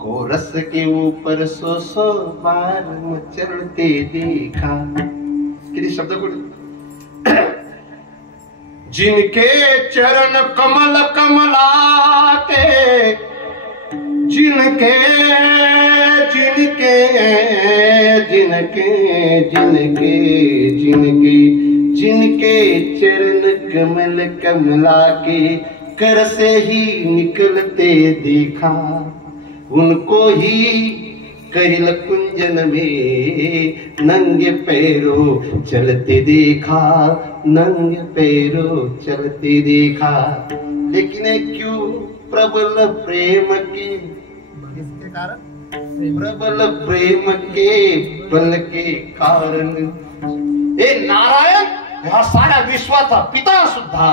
Chorus के ऊपर 100 बार मचलते देखा. किती शब्द कुठे. जिनके चरण कमल कमलाते, जिनके जिनके जिनके जिनके जिनके जिनके चरण कमल कमला के कर से ही निकलते देखा, उनको ही कहिल कुंजन में नंगे पैरों चलते देखा, नंगे पैरों चलते देखा. लेकिन क्यों प्रबल प्रेम के कारण, प्रबल प्रेम के बल के कारण. हे नारायण हा साऱ्या विश्वाचा पिता सुद्धा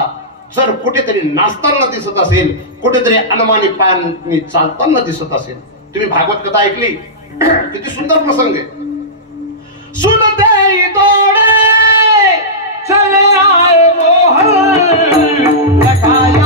जर कुठेतरी नाचताना दिसत असेल, कुठेतरी अनमानी पायांनी चालताना दिसत असेल. तुम्ही भागवत कथा ऐकली, किती सुंदर प्रसंग आहे. सुनते तोडे चले आए मोहन लगाया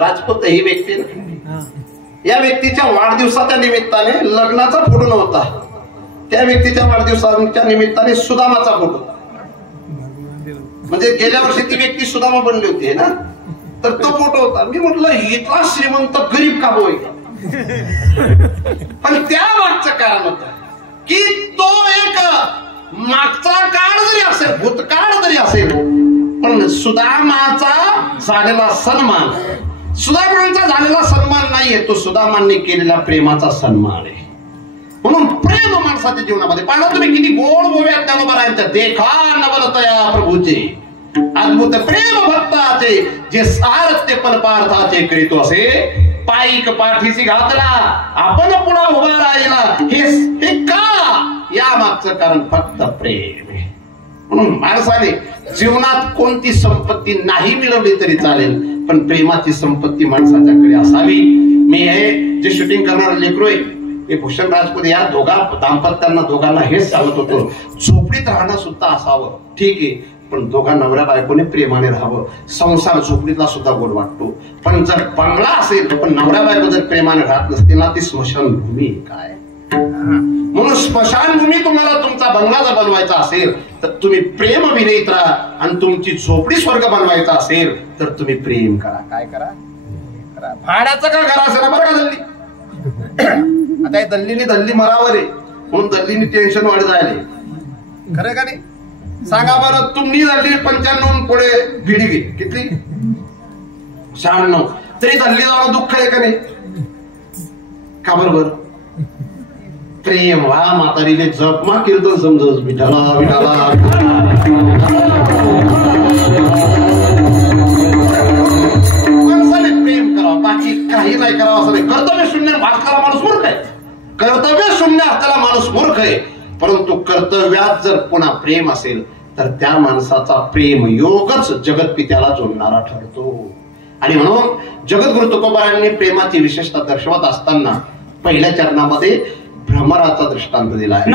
राजपूत ही व्यक्ती, या व्यक्तीच्या वाढदिवसाच्या निमित्ताने लग्नाचा फोटो नव्हता, त्या व्यक्तीच्या वाढदिवसाच्या निमित्ताने सुदामाचा फोटो. म्हणजे गेल्या वर्षी ती व्यक्ती सुदामा बनली होती ना, तर तो फोटो होता. मी म्हटलं इतका श्रीमंत गरीब का होय. पण त्या मागचं कारण होतं की तो एक मागचा काळ जरी असेल, भूतकाळ जरी असेल, पण सुदामाचा झालेला सन्मान, सुदामांचा झालेला सन्मान नाहीये, तो सुदामांनी केलेल्या प्रेमाचा सन्मान आहे. म्हणून प्रेम माणसाच्या जीवनामध्ये पाहिलं तुम्ही किती गोड गोव्यात ज्ञानोबा देखा नवलतया प्रभूचे अद्भुत प्रेम भक्ताचे, जे सारथ्य पण पार्थाचे करीतो असे पायिक पाठीशी घातला आपण पुन्हा उभा राहिला. हे का? या मागचं कारण फक्त प्रेम आहे. म्हणून माणसाने जीवनात कोणती संपत्ती नाही मिळवली तरी चालेल, पण प्रेमाची संपत्ती माणसाच्याकडे असावी. मी हे जे शूटिंग करणारे लेकरू आहे, हे भूषण राजपूत या दाम्पत्यांना दोघांना हेच सांगत होतो, झोपडीत राहणं सुद्धा असावं ठीक आहे, पण दोघा नवऱ्या बायकोने प्रेमाने राहावं. संसार झोपडीतला सुद्धा गोड वाटतो, पण जर बंगला असेल पण नवऱ्या बायको जर प्रेमाने राहत नसतील ना, ती स्मशानभूमी काय. म्हणून स्मशानभूमी तुम्हाला तुमचा बंगला जर बनवायचा असेल तर तुम्ही प्रेम विरहित राहा, आणि तुमची झोपडी स्वर्ग बनवायचा असेल तर तुम्ही प्रेम करा. काय करा? भाड्याचं का घर असेल ना बरं का दल्ली. आता दल्लीने दल्ली मरावर आहे म्हणून दल्लीने टेन्शन वाढ जायले, खरं का नाही? सांगा बरं, तुम्ही दल्ली 95 पुढे भिडी घे, किती 96, तरी दल्ली जाणं दुःख आहे का नाही? का बरोबर? प्रेम वा म्हातारीने जपमा कीर्तन समजस विठाला विठाला. माणसाने प्रेम करावं, बाकी काही नाही करावं असं नाही. कर्तव्य शून्य असलेला माणूस मूर्ख आहे, कर्तव्य शून्य असलेला माणूस मूर्ख आहे. परंतु कर्तव्यात जर पुन्हा प्रेम असेल तर त्या माणसाचा प्रेम योगच जगतपित्याला जोडणारा ठरतो. आणि म्हणून जगद्गुरु तुकोबारायांनी प्रेमाची विशेषता दर्शवत असताना पहिल्या चरणामध्ये भ्रमराचा दृष्टांत दिला आहे.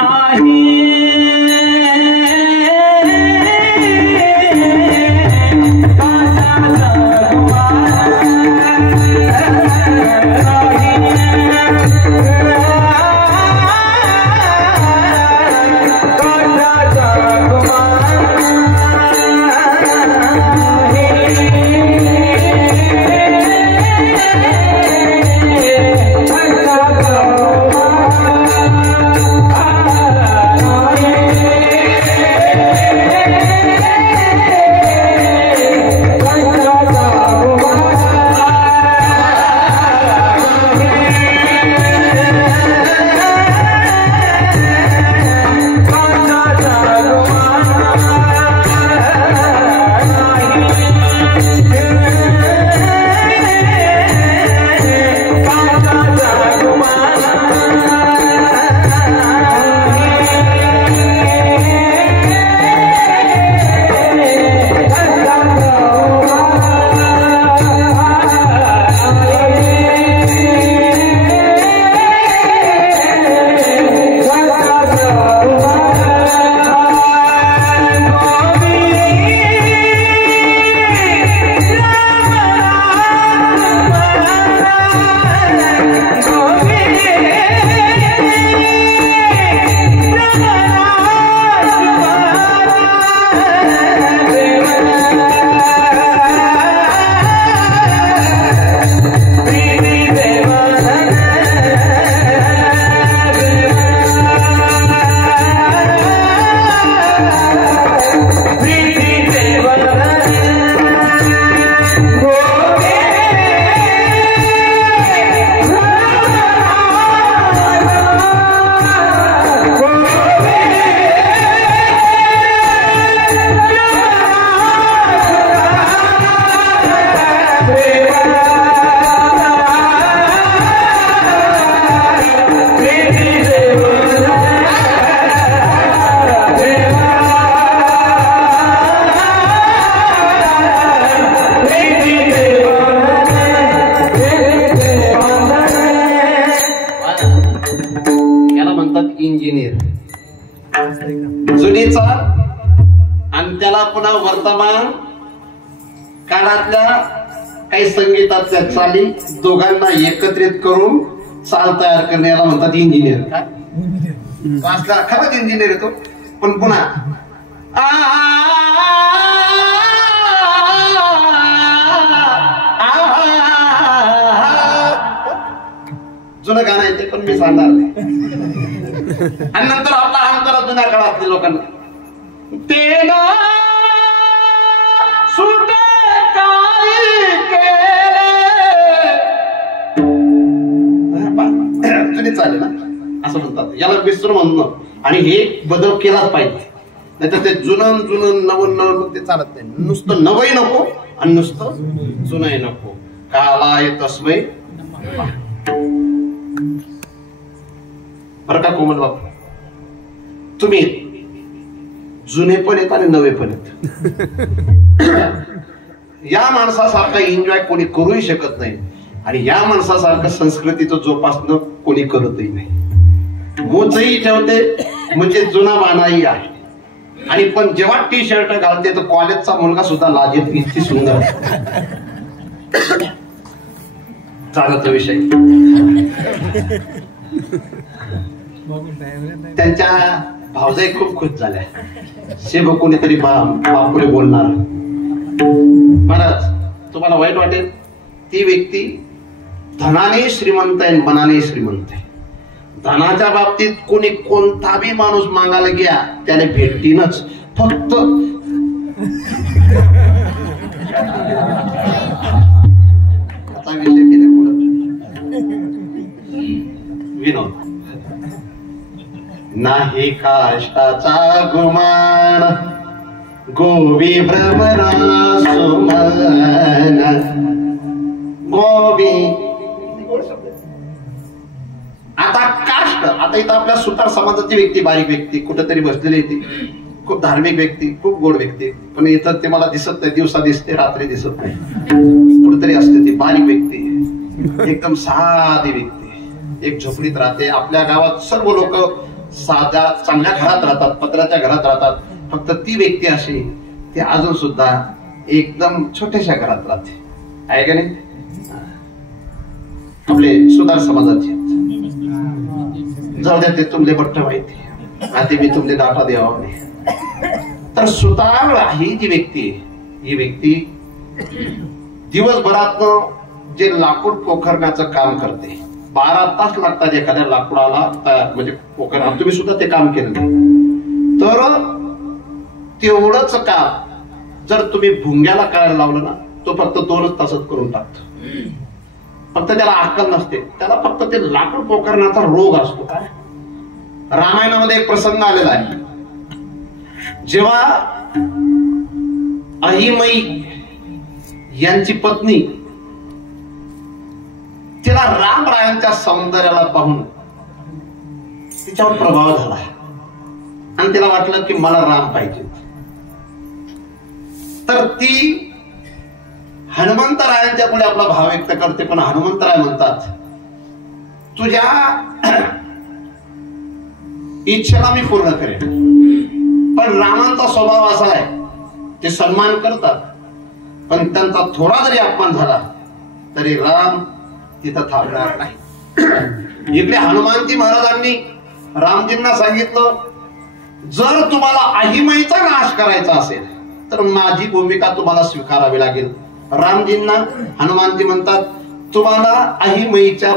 म्हणतात इंजिनियर, जुनीचा आणि त्याला पुन्हा वर्तमान काळातल्या काही संगीताच्या चाली दोघांना एकत्रित करून चाल तयार करण्याला म्हणतात इंजिनियर. काय असला खरंच इंजिनियर येतो. पण पुन्हा जुनं गाणं येते पण मी सांगणार नाही. आणि नंतर आपला अंतरा जुन्या काळातल्या लोकांना तेना सुटे काही केले जुनी चालेल ना असं म्हणतात. याला विसरू म्हणणं आणि हे बदल केलाच पाहिजे. नाहीतर ते जुनं जुनं नवं नवं ते चालत नाही. नुसतं नवही नको आणि नुसतं जुनही नको. कालाय तस्मै बरं का कोमल बाबू, तुम्ही जुने पण येत आणि नवे पण येत. या माणसासारखा एन्जॉय कोणी करूही शकत नाही आणि या माणसासारखं संस्कृतीचं जोपासणं कोणी करतही नाही. मोचही ठेवते म्हणजे जुना बाणाही आहे. आणि पण जेव्हा टी शर्ट घालते तर कॉलेजचा मुलगा सुद्धा लाजेल इतकी सुंदर चालत विषय. त्यांच्या भावजाई खूप खुश झाल्या. शिव कोणीतरी बापुरे बोलणार. महाराज तुम्हाला वाईट वाटेल, ती व्यक्ती धनाने श्रीमंत आहे, मनाने श्रीमंत आहे. धनाच्या बाबतीत कोणी कोणता बी माणूस मागायला घ्या त्याने भेटतीनच. फक्त आता विषय केले विनोद नाही काष्टाचा गुमान गोवी भ्रमरा सुमन गोवी. आता काष्ट, आता इथं आपल्या सुतार समाजाची व्यक्ती, बारीक व्यक्ती कुठेतरी बसलेली ती खूप धार्मिक व्यक्ती, खूप गोड व्यक्ती, पण इथं ते मला दिसत नाही. दिवसा दिसते, रात्री दिसत नाही. कुठेतरी असते ती बारीक व्यक्ती, एकदम साधी व्यक्ती, एक झोपडीत राहते. आपल्या गावात सर्व लोक साध्या चांगल्या घरात राहतात, पत्र्याच्या घरात राहतात. फक्त ती व्यक्ती अशी ती अजून सुद्धा एकदम छोट्याशा घरात राहते. आहे का नाही? आपले सुधार समाजाचे जाऊ द्या, ते तुमले बट्ट माहिती आता मी तुमले डाटा द्यावा नाही. तर सुतार ही जी व्यक्ती आहे, ही व्यक्ती दिवसभरात जे लाकूड पोखरण्याचं काम करते, 12 तास लागतात एखाद्या लाकूडाला म्हणजे पोखर. तुम्ही सुद्धा ते काम केलं नाही तर तेवढंच काम जर तुम्ही भुंग्याला करायला लावलं ना, तो फक्त 2च तासात करून टाकतो. फक्त त्याला अक्कल नसते, त्याला फक्त ते लाकूड पोखरण्याचा रोग असतो. काय रामायणामध्ये एक प्रसंग आलेला आहे. जेव्हा अहिमई यांची पत्नी, तिला रामरायांच्या सौंदर्याला पाहून तिच्यावर प्रभाव झाला आणि तिला वाटलं की मला राम पाहिजे. तर ती हनुमंतरायांच्या पुढे आपला भाव व्यक्त करते. पण हनुमंतराय म्हणतात, तुझ्या इच्छेला मी पूर्ण करेन. पण रामांचा स्वभाव असा आहे, ते सन्मान करतात पण त्यांचा थोडा जरी अपमान झाला तरी राम तिथं थांबणार नाही. इकडे हनुमानजी महाराजांनी रामजींना सांगितलं, जर तुम्हाला अहिमईचा नाश करायचा असेल तर माझी भूमिका तुम्हाला स्वीकारावी लागेल. रामजींना हनुमानजी म्हणतात, तुम्हाला अहिमईच्या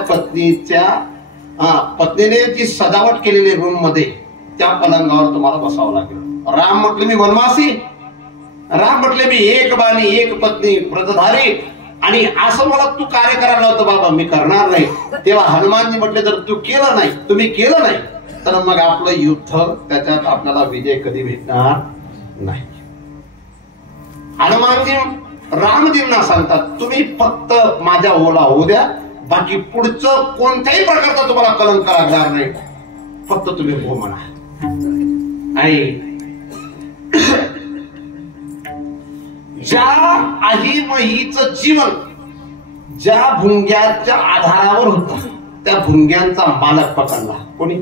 पत्नीने जी सजावट केलेली रूम मध्ये त्या पलंगावर तुम्हाला बसावं लागेल. राम म्हटले मी वनवासी, राम म्हटले मी एक बाणी एक पत्नी व्रतधारी, आणि असं मला तू कार्य करायला होतं बाबा, मी करणार नाही. तेव्हा हनुमानजी म्हटले, जर तू केलं नाही, तुम्ही केलं नाही तर मग आपलं युद्ध त्याच्यात आपल्याला विजय कधी भेटणार नाही. हनुमानजी रामजींना सांगतात, तुम्ही फक्त माझ्या ओला होऊ द्या, बाकी पुढचं कोणत्याही प्रकारचा तुम्हाला कलंक लागणार नाही, फक्त तुम्ही हो म्हणा. आणि ज्या अहिमईचं जीवन ज्या भुंग्याच्या आधारावर होतं, त्या भुंग्यांचा मालक पकडला. कोणी?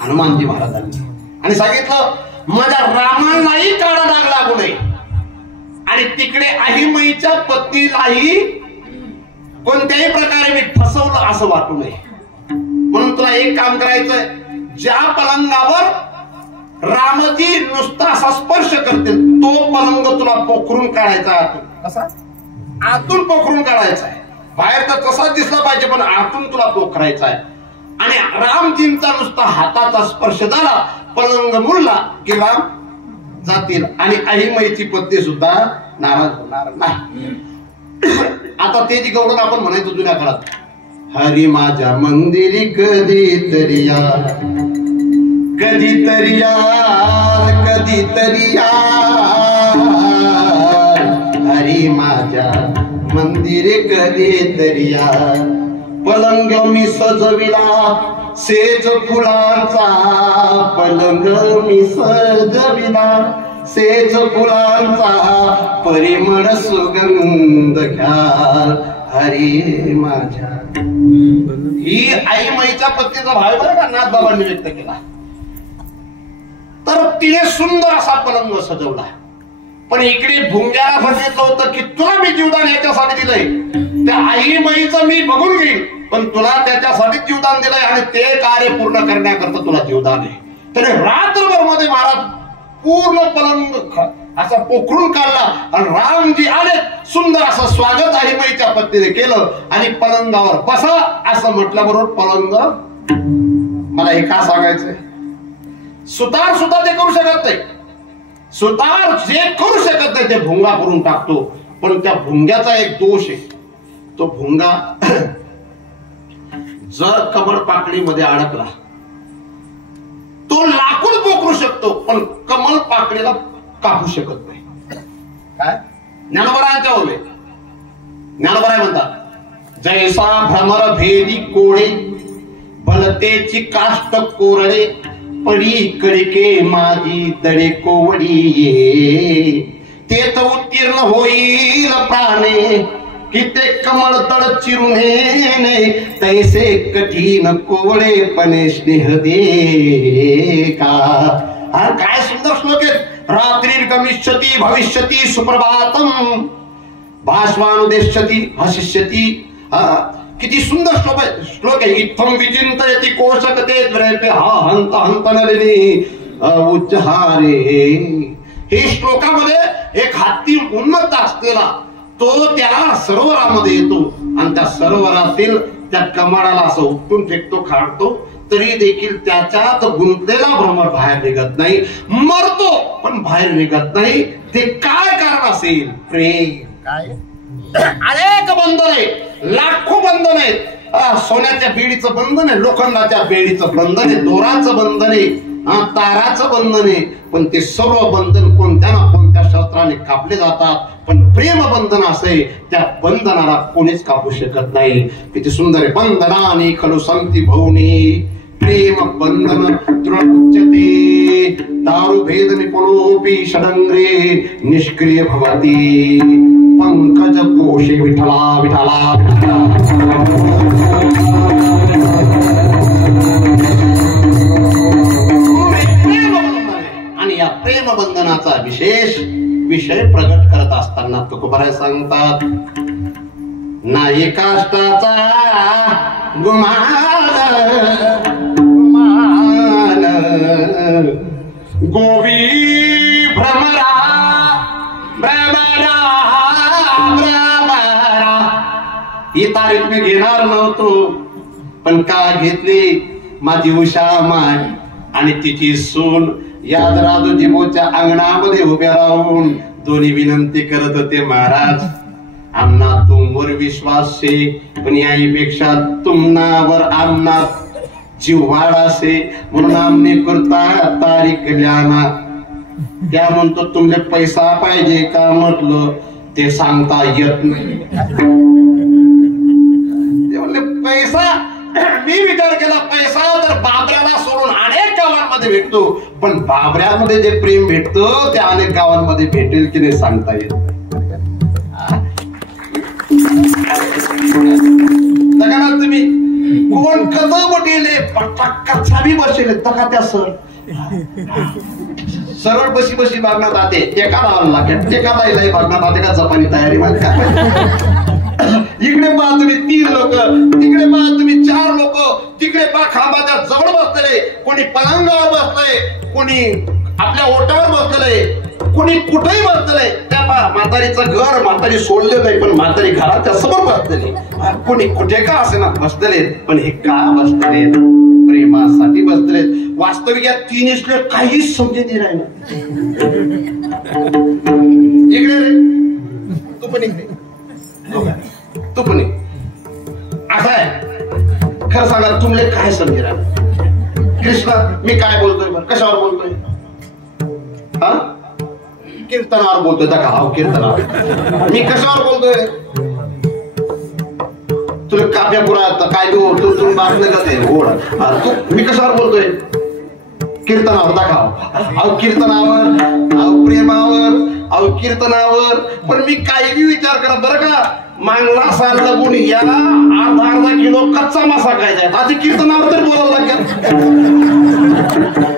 हनुमानजी महाराजांनी, आणि सांगितलं माझ्या रामांनाही काळा डाग लागू नये आणि तिकडे अहिमईच्या पत्नीलाही कोणत्याही प्रकारे मी फसवलं असं वाटू नये. म्हणून तुला एक काम करायचंय, ज्या पलंगावर रामजी नुसता असा स्पर्श करतील तो पलंग तुला पोखरून काढायचा आतून. कसा? आतून पोखरून काढायचा आहे. बाहेर तर तसाच दिसला पाहिजे पण आतून तुला पोखरायचा आहे. आणि रामजींचा नुसता हाताचा स्पर्श झाला, पलंग मुरला की राम जातील आणि अहिमईची पत्नी सुद्धा नाराज होणार नाही. आता ते जी गवळण आपण म्हणायचो जुन्या काळात, हरी माझ्या मंदिरी कधीतरी या, कधीतरी या, कधीतरी या, हरी माझ्या मंदिरे कधीतरी या. पलंग मी सजविला सेज फुलांचा, पलंग मी सजविला सेज फुलांचा, परिमळ सुगंध घ्या हरी माझ्या. ही आईमाईच्या पत्नीचा भाव बरं का नाथबाबांनी व्यक्त केला. तर तिने सुंदर असा पलंग सजवला, पण इकडे भुंग्याला सांगितलं होतं की तुला मी जीवदान याच्यासाठी दिलंय, त्या आईमाईचं मी बघून घेईन, पण तुला त्याच्यासाठी जीवदान दिलंय आणि ते कार्य पूर्ण करण्याकरता तुला जीवदान आहे. त्याने रात्रभर मध्ये महाराज पूर्ण पलंग असा पोखरून काढला आणि रामजी आले, सुंदर असं स्वागत आईमाईच्या पत्नीने केलं आणि पलंगावर बसा असं म्हटल्याबरोबर पलंग. मला हे का सांगायचंय, सुतार सुद्धा ते करू शकत नाही. सुतार जे करू शकत नाही ते भुंगा करून टाकतो. पण त्या भुंग्याचा एक दोष आहे, तो भुंगा जर कमळ पाकळीमध्ये अडकला तो लाकूड पोखरू शकतो पण कमळ पाकळीला कापू शकत नाही. काय ज्ञानोबरांच्या ओवे ज्ञानोबराय म्हणतात, जैसा भ्रमर भेदी कोळे बलतेची काष्ट कोरडे, पडी कडिके माझी दडे कोवडी, तेथ उत्तीर्ण होईल प्राणे कि ते कमळ तळ चिरुने, तैसे कठीण कोवळेपणे स्नेह दे का. काय सुंदर श्लोक आहेत. रात्री गमिष्यती भविष्यती सुप्रभातम भास्वानुदेश्यती हसिष्यती. किती सुंदर श्लोक आहे. इत्थम विचिंतयति कोशकते द्वैपे हा हंत हंत नलिनी उच्चहारे. हे श्लोकामध्ये एक हत्ती उन्मत्त असलेला तो त्या सरोवरामध्ये येतो आणि त्या सरोवरातील त्या कमळाला असं उपटून फेकतो, खाडतो, तरी देखील त्याच्यात गुंतलेला भ्रमर बाहेर निघत नाही, मरतो पण बाहेर निघत नाही. ते काय कारण असेल? प्रेम. काय अनेक बंधन आहेत, लाखो बंधन आहेत. सोन्याच्या बेडीचं बंधन आहे, लोखंडाच्या बेडीचं बंधन आहे, दोराचं बंधन आहे, ताराचं बंधन आहे. पण ते सर्व बंधन कोणत्या ना कोणत्या शस्त्राने कापले जातात. पण प्रेम बंधन असे, त्या बंधनाला कोणीच कापू शकत नाही. किती सुंदर आहे. बंधनाने खलु संती भवनी प्रेम बंधन दृढ उच्यते, दारू भेद निपुणोपी षडंग्रे निष्क्रिय भवती, पंकज कोशे विठला विठला आणि या प्रेम बंधनाचा विशेष विषय प्रगट करत असताना तुकोबाराय सांगतात, नाही काष्टाचा गुमान गुमान, गोवी भ्रमरा भ्रमरा भ्रमरा. ही तारीख मी घेणार नव्हतो पण का घेतली. माझी उषा माय आणि तिची सून यादराजू जिबोच्या अंगणामध्ये उभ्या राहून दोन्ही विनंती करत होते, महाराज आमना तुमवर विश्वास शे, पण याहीपेक्षा तुमनावर आमना जीव वाढासे, म्हणून आमने करता तारीख ल्याना. त्या म्हणतो तुमले पैसा पाहिजे का? म्हटलं ते सांगता येत नाही. ते म्हणले पैसा. मी विचार केला पैसा तर बाबऱ्याला सोडून अनेक गावांमध्ये भेटतो, पण बाबऱ्यामध्ये जे प्रेम भेटतं ते अनेक गावांमध्ये भेटेल की नाही सांगता येत. तुम्ही कोण कदम बटेले कच्चा बी बसेले तका त्या सर सरळ बशी बशी बागण्यात आते एखादा आणला एखादा बागण्यात आते का जपानी तयारी मध्ये इकडे पहा तुम्ही 3 लोक, तिकडे पहा तुम्ही 4 लोक, तिकडे पहा खांबाच्या जवळ बसलेले, कोणी पलंगावर बसलंय, कोणी आपल्या ओटावर बसलेले, कोणी कुठेही बसलेले. त्या पहा म्हातारीचं घर म्हातारी सोडले नाही पण म्हातारी घराच्या समोर बसलेली, कोणी कुठे का असे ना बसलेले पण हे का बसलेले प्रेमासाठी बसलेले. वास्तविक या 3 इसले काहीच समजेल नाही ना. इकडे रे तू पण इकडे तू पण असं आहे. खरं सांगा तुमले काय समजेल कृष्णा मी काय बोलतोय बरं कशावर बोलतोय हा कीर्तनावर बोलतोय का हा कीर्तनावर मी कशावर बोलतोय तुला काप्या पुरा काय तू तू मागणं का ते गोड तू मी कशावर बोलतोय कीर्तनावर दाखव अहो कीर्तनावर अहो प्रेमावर अहो कीर्तनावर. पण मी काही विचार करा बरं का मागला साल लगून या अर्धा किलो कच्चा मासा खायचा आधी कीर्तनावर तर बोलायला लागेल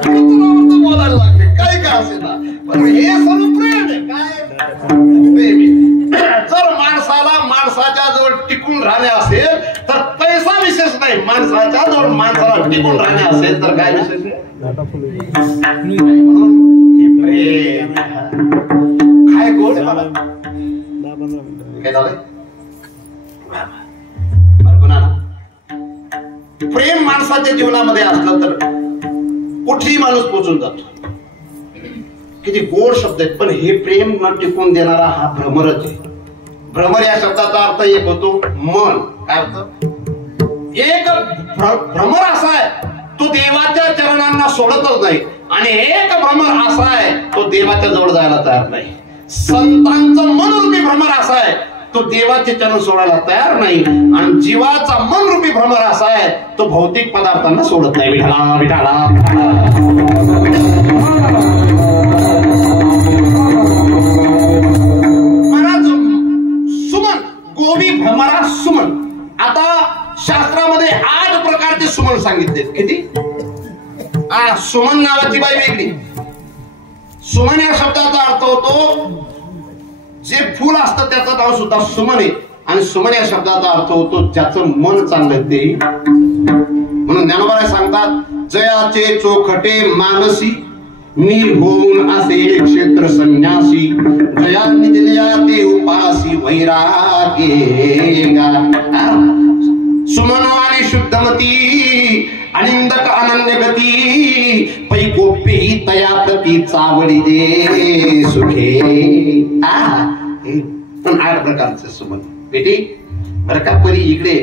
कीर्तनावर तर बोलायला लागले काय का असे ना पण हे सर्व प्रेम आहे काय जर माणसाला माणसाच्या जवळ टिकून राहणे असेल तर पैसा विशेष नाही माणसाच्या जवळ माणसाला टिकून राहणे असेल तर काय विशेष प्रेम काय गोड मला काय झालंय प्रेम माणसाच्या जीवनामध्ये असलं तर कुठेही माणूस पोचून जातो. किती गोड शब्द आहेत पण हे प्रेम न टिकून देणारा हा भ्रमरच आहे. भ्रमर या शब्दाचा अर्थ एक होतो मन. काय अर्थ एक भ्रमर असा आहे तो देवाच्या चरणांना सोडतच नाही आणि एक भ्रमर असा आहे तो देवाच्या जवळ जायला तयार नाही. संतांचं मन रूपी भ्रमर असा आहे तो देवाचे चरण सोडायला तयार नाही आणि जीवाचा मन रूपी भ्रमर असा आहे तो भौतिक पदार्थांना सोडत नाही. विठाला विठाला सुमन गोवी भ्रमरा सुमन. आता शास्त्रामध्ये 8 प्रकारचे सुमन सांगितले. किती सुमन नावाची बाई वेगळी. सुमन या शब्दाचा अर्थ होतो जे फुल असतं त्याचं नाव सुद्धा सुमन आहे आणि सुमन या शब्दाचा अर्थ होतो ज्याचं मन चांगलं ते. म्हणून ज्ञानोबा सांगतात जयाचे चोखटे मानसी मी होऊन असे क्षेत्र संन्यासी जया निजल्या ते उपासी वैरागे. सुमनवाणी शुद्धमती अनिंदक अनन्य गती पै गोप्य ही तया प्रती चावडी दे सुखे. पण 8 प्रकारचं सुमन बेटी बरं का परी इकडे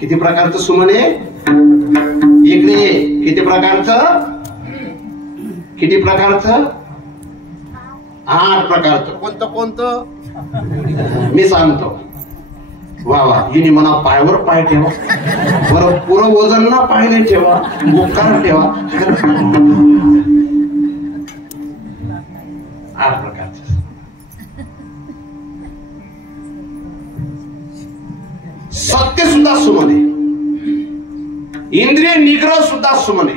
किती प्रकारचं सुमन आहे इकडे किती प्रकारचं 8 प्रकारचं. कोणतं कोणतं मी सांगतो. वा वा हिने म्हणा पायावर पाय ठेवा बरं पुरं वजन ना पायने ठेवा गोकार ठेवा. 8 प्रकारचे सत्य सुद्धा सुमने इंद्रिय निग्रह सुद्धा सुमने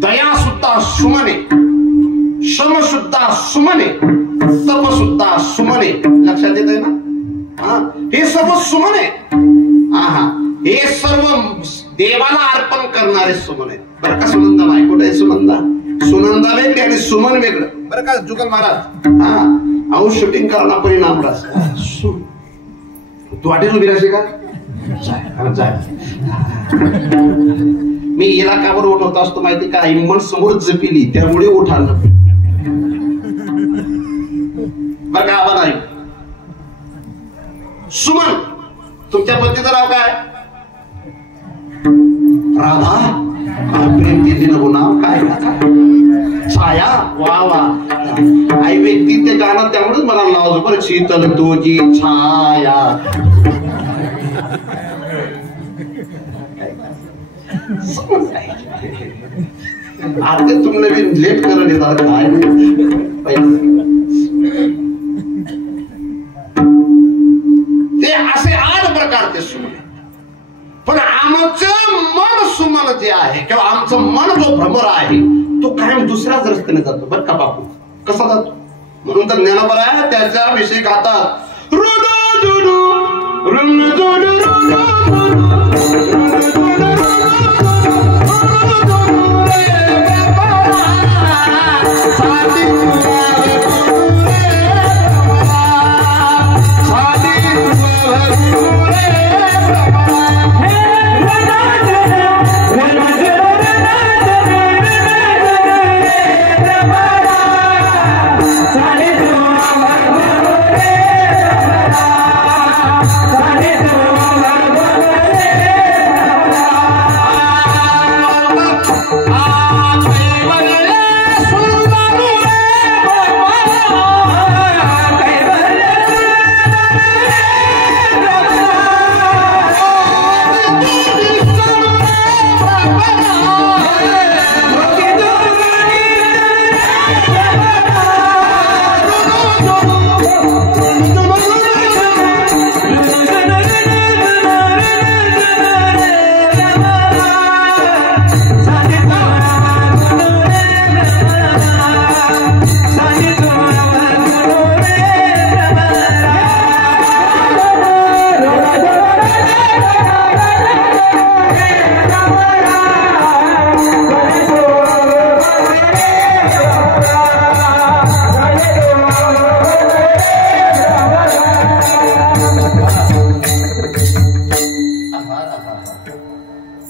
दया सुद्धा सुमने श्रम सुद्धा सुमने तप सुद्धा सुमने. लक्षात येत आहे ना हे सर्व सुमन आहे. हे सर्व देवाला अर्पण करणारे सुमन आहेत बरं का. सुनंदा बाई कुठे सुनंदा सुनंदा वेगळी आणि सुमन वेगळं बरं का. जुगल महाराज अहो शूटिंग करणार परिणाम रास तू वाटेल उभी राहशील का मी हिला काबर उठवत असतो माहिती का हिम्मत समोर जपिली त्यामुळे उठालं बरं का. आबा नाही सुमन तुमच्या पत्नीचं नाव काय राधा प्रेम दिदीनं नाव काय छाया. वा वा आई व्यक्ती ते गाणं त्यामुळेच मला लावतो बरं शीतल तुझी छाया. आता तुम्ही नवीन लेट करत येतात ते असे 8 प्रकारचे सुमन. पण आहे किंवा आमचं मन जो भ्रमर आहे तो कायम दुसऱ्याच रस्त्याने जातो बरं का बापू. कसा जातो म्हणून तर ज्ञानोबा आहे त्याच्याविषयी गातात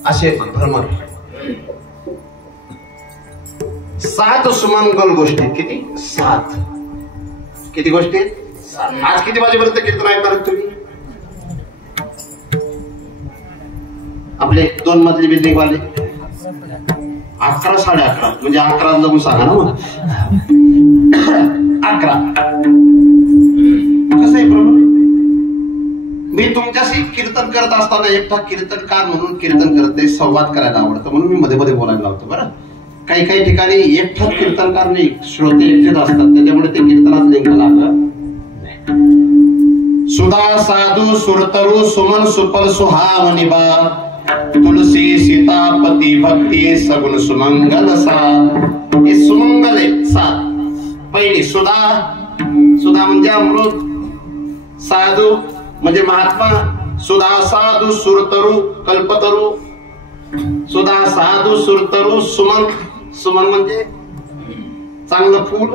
असे भ्रमर. 7 सुमंगल गोष्टी. किती? 7. किती गोष्टी? आज किती वाजेपर्यंत कीर्तन ऐकणार तुम्ही? आपले 2 मजली बिल्डिंग वाले 11 11:30 म्हणजे 11 जाऊन सांगा ना मग. 11. कसं आहे प्रभू मी तुमच्याशी कीर्तन करत असताना एकटा कीर्तनकार म्हणून कीर्तन करते संवाद करायला आवडतं म्हणून मी मध्ये मध्ये बोलायला लावतो. बरं काही काही ठिकाणी एकटाच कीर्तनकार नाही श्रोते एकटेच असतात त्याच्यामुळे ते कीर्तनात लिंक लागलं. सुधा साधू सुरतरू सुमन सुपल सुहावनिबा तुलसी सीतापती भक्ती सगुण सुमंगल सात. हे सुमंगल आहे 7. पहिली सुधा. सुधा म्हणजे अमृत. साधू म्हणजे महात्मा. सुधा साधू सुरतरू कल्पतरू. सुधा साधू सुरतरू सुमन. सुमन म्हणजे चांगलं फूल.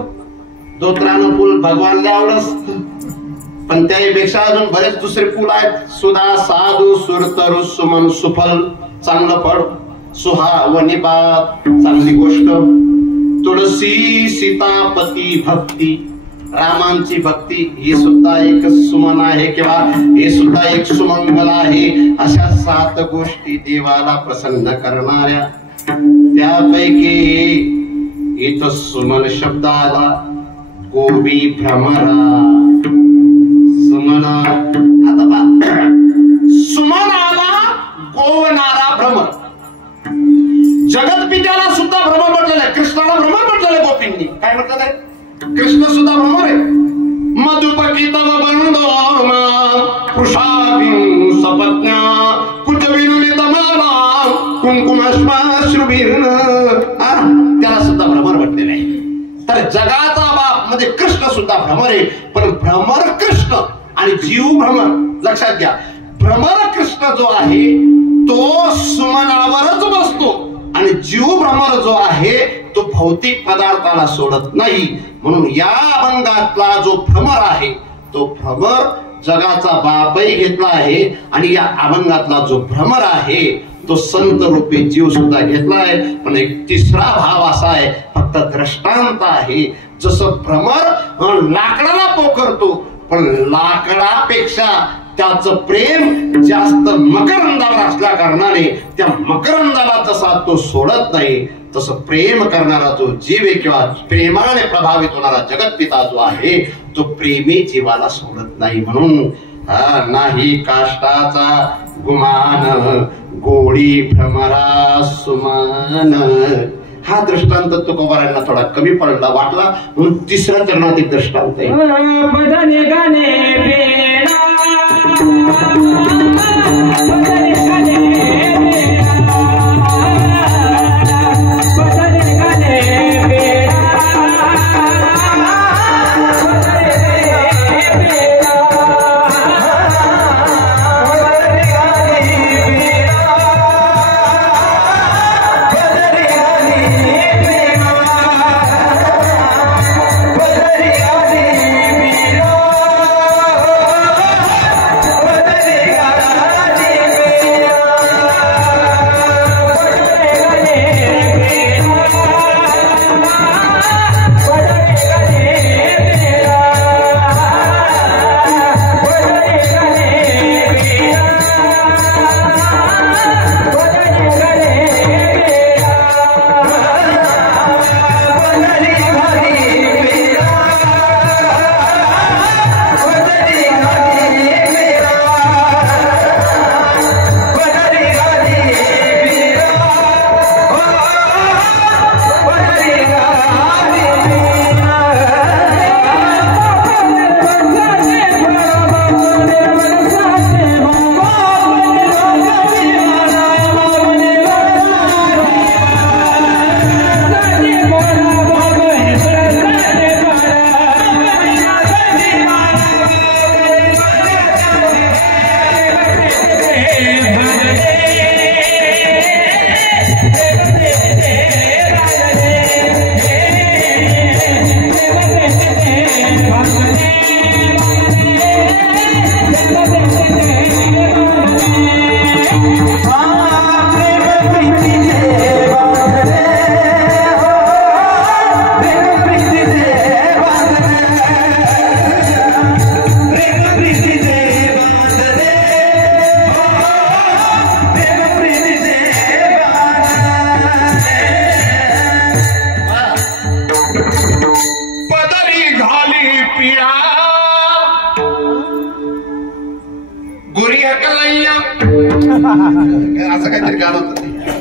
धोत्रानं फूल भगवानला आवडत पण त्यापेक्षा अजून बरेच दुसरे फूल आहेत. सुधा साधू सुरतरू सुमन सुफल चांगलं फळ. सुहा वनिबात चांगली गोष्ट. तुळसी सीतापती भक्ती रामांची भक्ती ही सुद्धा एक सुमन आहे किंवा हे सुद्धा एक सुमंगल आहे. अशा 7 गोष्टी देवाला प्रसन्न करणाऱ्या. त्यापैकी इथं सुमन शब्द आला. गोबी भ्रमरा सुमन. आता बा सुमन आला गोवणारा भ्रमर. जगतपित्याला सुद्धा भ्रमर म्हटलेलं आहे. कृष्णाला भ्रमर म्हटलेलं आहे गोपींनी. काय म्हटलं आहे? कृष्ण सुद्धा भ्रमर आहे. मधुपकी तव बंधो पुषाभिं सपत्न्या कुटविनुलित माला कुंकुमाश्माश्रुभिर्न. त्याला सुद्धा भ्रमर म्हटलेलं आहे. तर जगाचा बाप म्हणजे कृष्ण सुद्धा भ्रमर आहे. पण भ्रमर कृष्ण आणि जीव भ्रमर. लक्षात घ्या भ्रमर कृष्ण जो आहे तो सुमनावरच बसतो आणि जीव भ्रमर जो आहे तो भौतिक पदार्थाला सोडत नाही. म्हणून या अभंगातला जो भ्रमर आहे तो भ्रमर जगाचा बापही घेतला आहे आणि या अभंगातला जो भ्रमर आहे तो संत रूपी जीव सुद्धा घेतला आहे. पण एक तिसरा भाव असा आहे फक्त दृष्टांत आहे. जसं भ्रमर लाकडाला पोखरतो पण लाकडापेक्षा त्याचं प्रेम जास्त मकरंदावर असल्या कारणाने त्या मकरंदाला जसा तो सोडत नाही तसं प्रेम करणारा जो जीव आहे किंवा प्रेमाने प्रभावित होणारा जगतपिता जो आहे तो प्रेमी जीवाला सोडत नाही. म्हणून नाही काष्टाचा गुमान गोडी भ्रमरा सुमान. हा दृष्टांत तुकोबारांना थोडा कमी पडला वाटला म्हणून 3ऱ्या चरणात एक दृष्टांत आहे. Bye.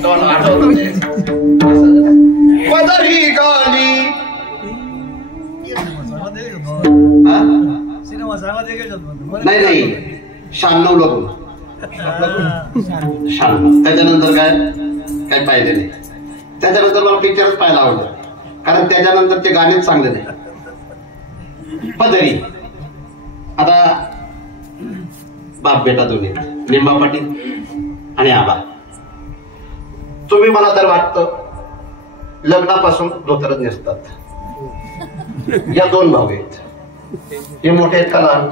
दोन आठवत पदरी गाली नाही नाही 96 लग्न 96. त्याच्यानंतर काय पाहिजे नाही. त्याच्यानंतर मला पिक्चरच पाहायला आवडलं, कारण त्याच्यानंतर ते गाणेच चांगले नाही. पदरी आता बाप बेटा दोन्ही, लिंबा पाटील आणि आबा. तुम्ही मला तर वाटतं लग्नापासून धोतरच नेसतात. या दोन भाऊ आहेत, हे मोठे आहेत का लहान?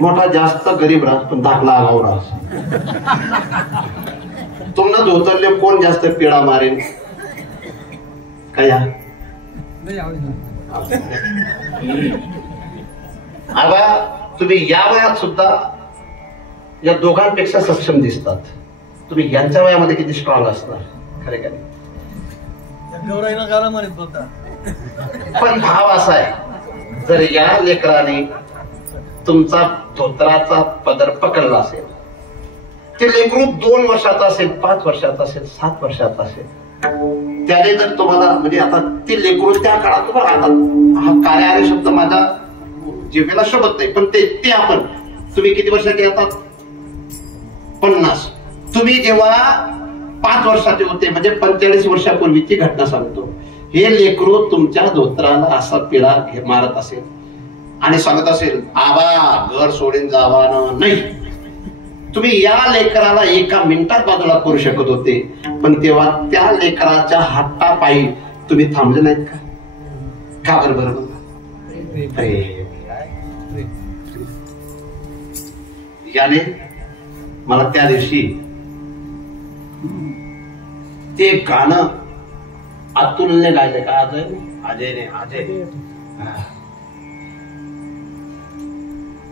मोठा जास्त गरीब राहत पण दाखला आगाव राहत. तुम्हाला धोतरले कोण जास्त पिढा मारेल काय? आबा तुम्ही या वयात सुद्धा या दोघांपेक्षा सक्षम दिसतात. तुम्ही यांच्या वयामध्ये किती स्ट्रॉंग असणार खरे काय? पण भाव असा आहे, जर या लेकराने तुमचा धोत्राचा पदर पकडला असेल, ते लेकरू 2 वर्षाचा असेल, 5 वर्षाचा असेल, 7 वर्षाचा असेल, त्याने जर तुम्हाला म्हणजे आता ते लेकरू त्या काळात तुम्हाला आता हा कार्यालय शब्द माझ्या जिभेला शोभत नाही, पण ते आपण तुम्ही किती वर्षाचे येतात? 50. तुम्ही जेव्हा 5 वर्षाचे होते म्हणजे 45 वर्षापूर्वीची घटना सांगतो. हे लेकरू तुमच्या धोत्राला असा पिढा मारत असेल आणि सांगत असेल आबा घर सोडून जावा नाही. तुम्ही या लेकराला एका मिनिटात बाजूला करू शकत होते, पण तेव्हा त्या लेकराच्या हट्टापायी तुम्ही थांबले नाहीत का? का बरोबर? याने मला त्या दिवशी ते गाणं अतुलने गायले का? अजय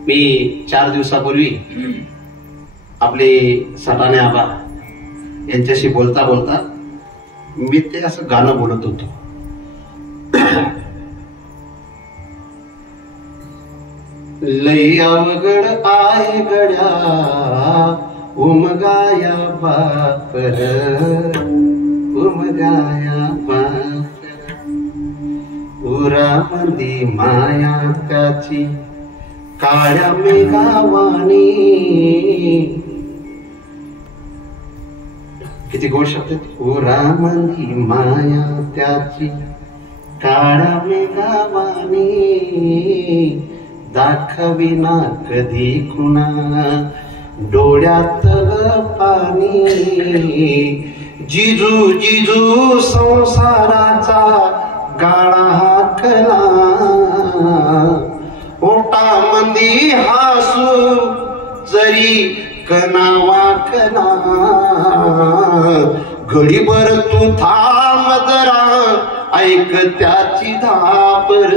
मी 4 दिवसापूर्वी आपले सटाणे आबा यांच्याशी बोलता बोलता मी ते असं गाणं बोलत होतो. लई अवघड आहे गड्या उमगाया बापर, उमगाया बापर, उरामध्ये माया त्याची काळ्या मेघावाणी. किती गोड शब्द. उरामध्ये माया त्याची काळ्या मेघावाणी, दाखविना कधी कुणा डोळ्यात पाणी. जिजू जिजू संसाराचा गाळा हाकला, ओटामंदी हासू जरी कना वाकला. घडीभर तू थांब जरा ऐक त्याची धापर,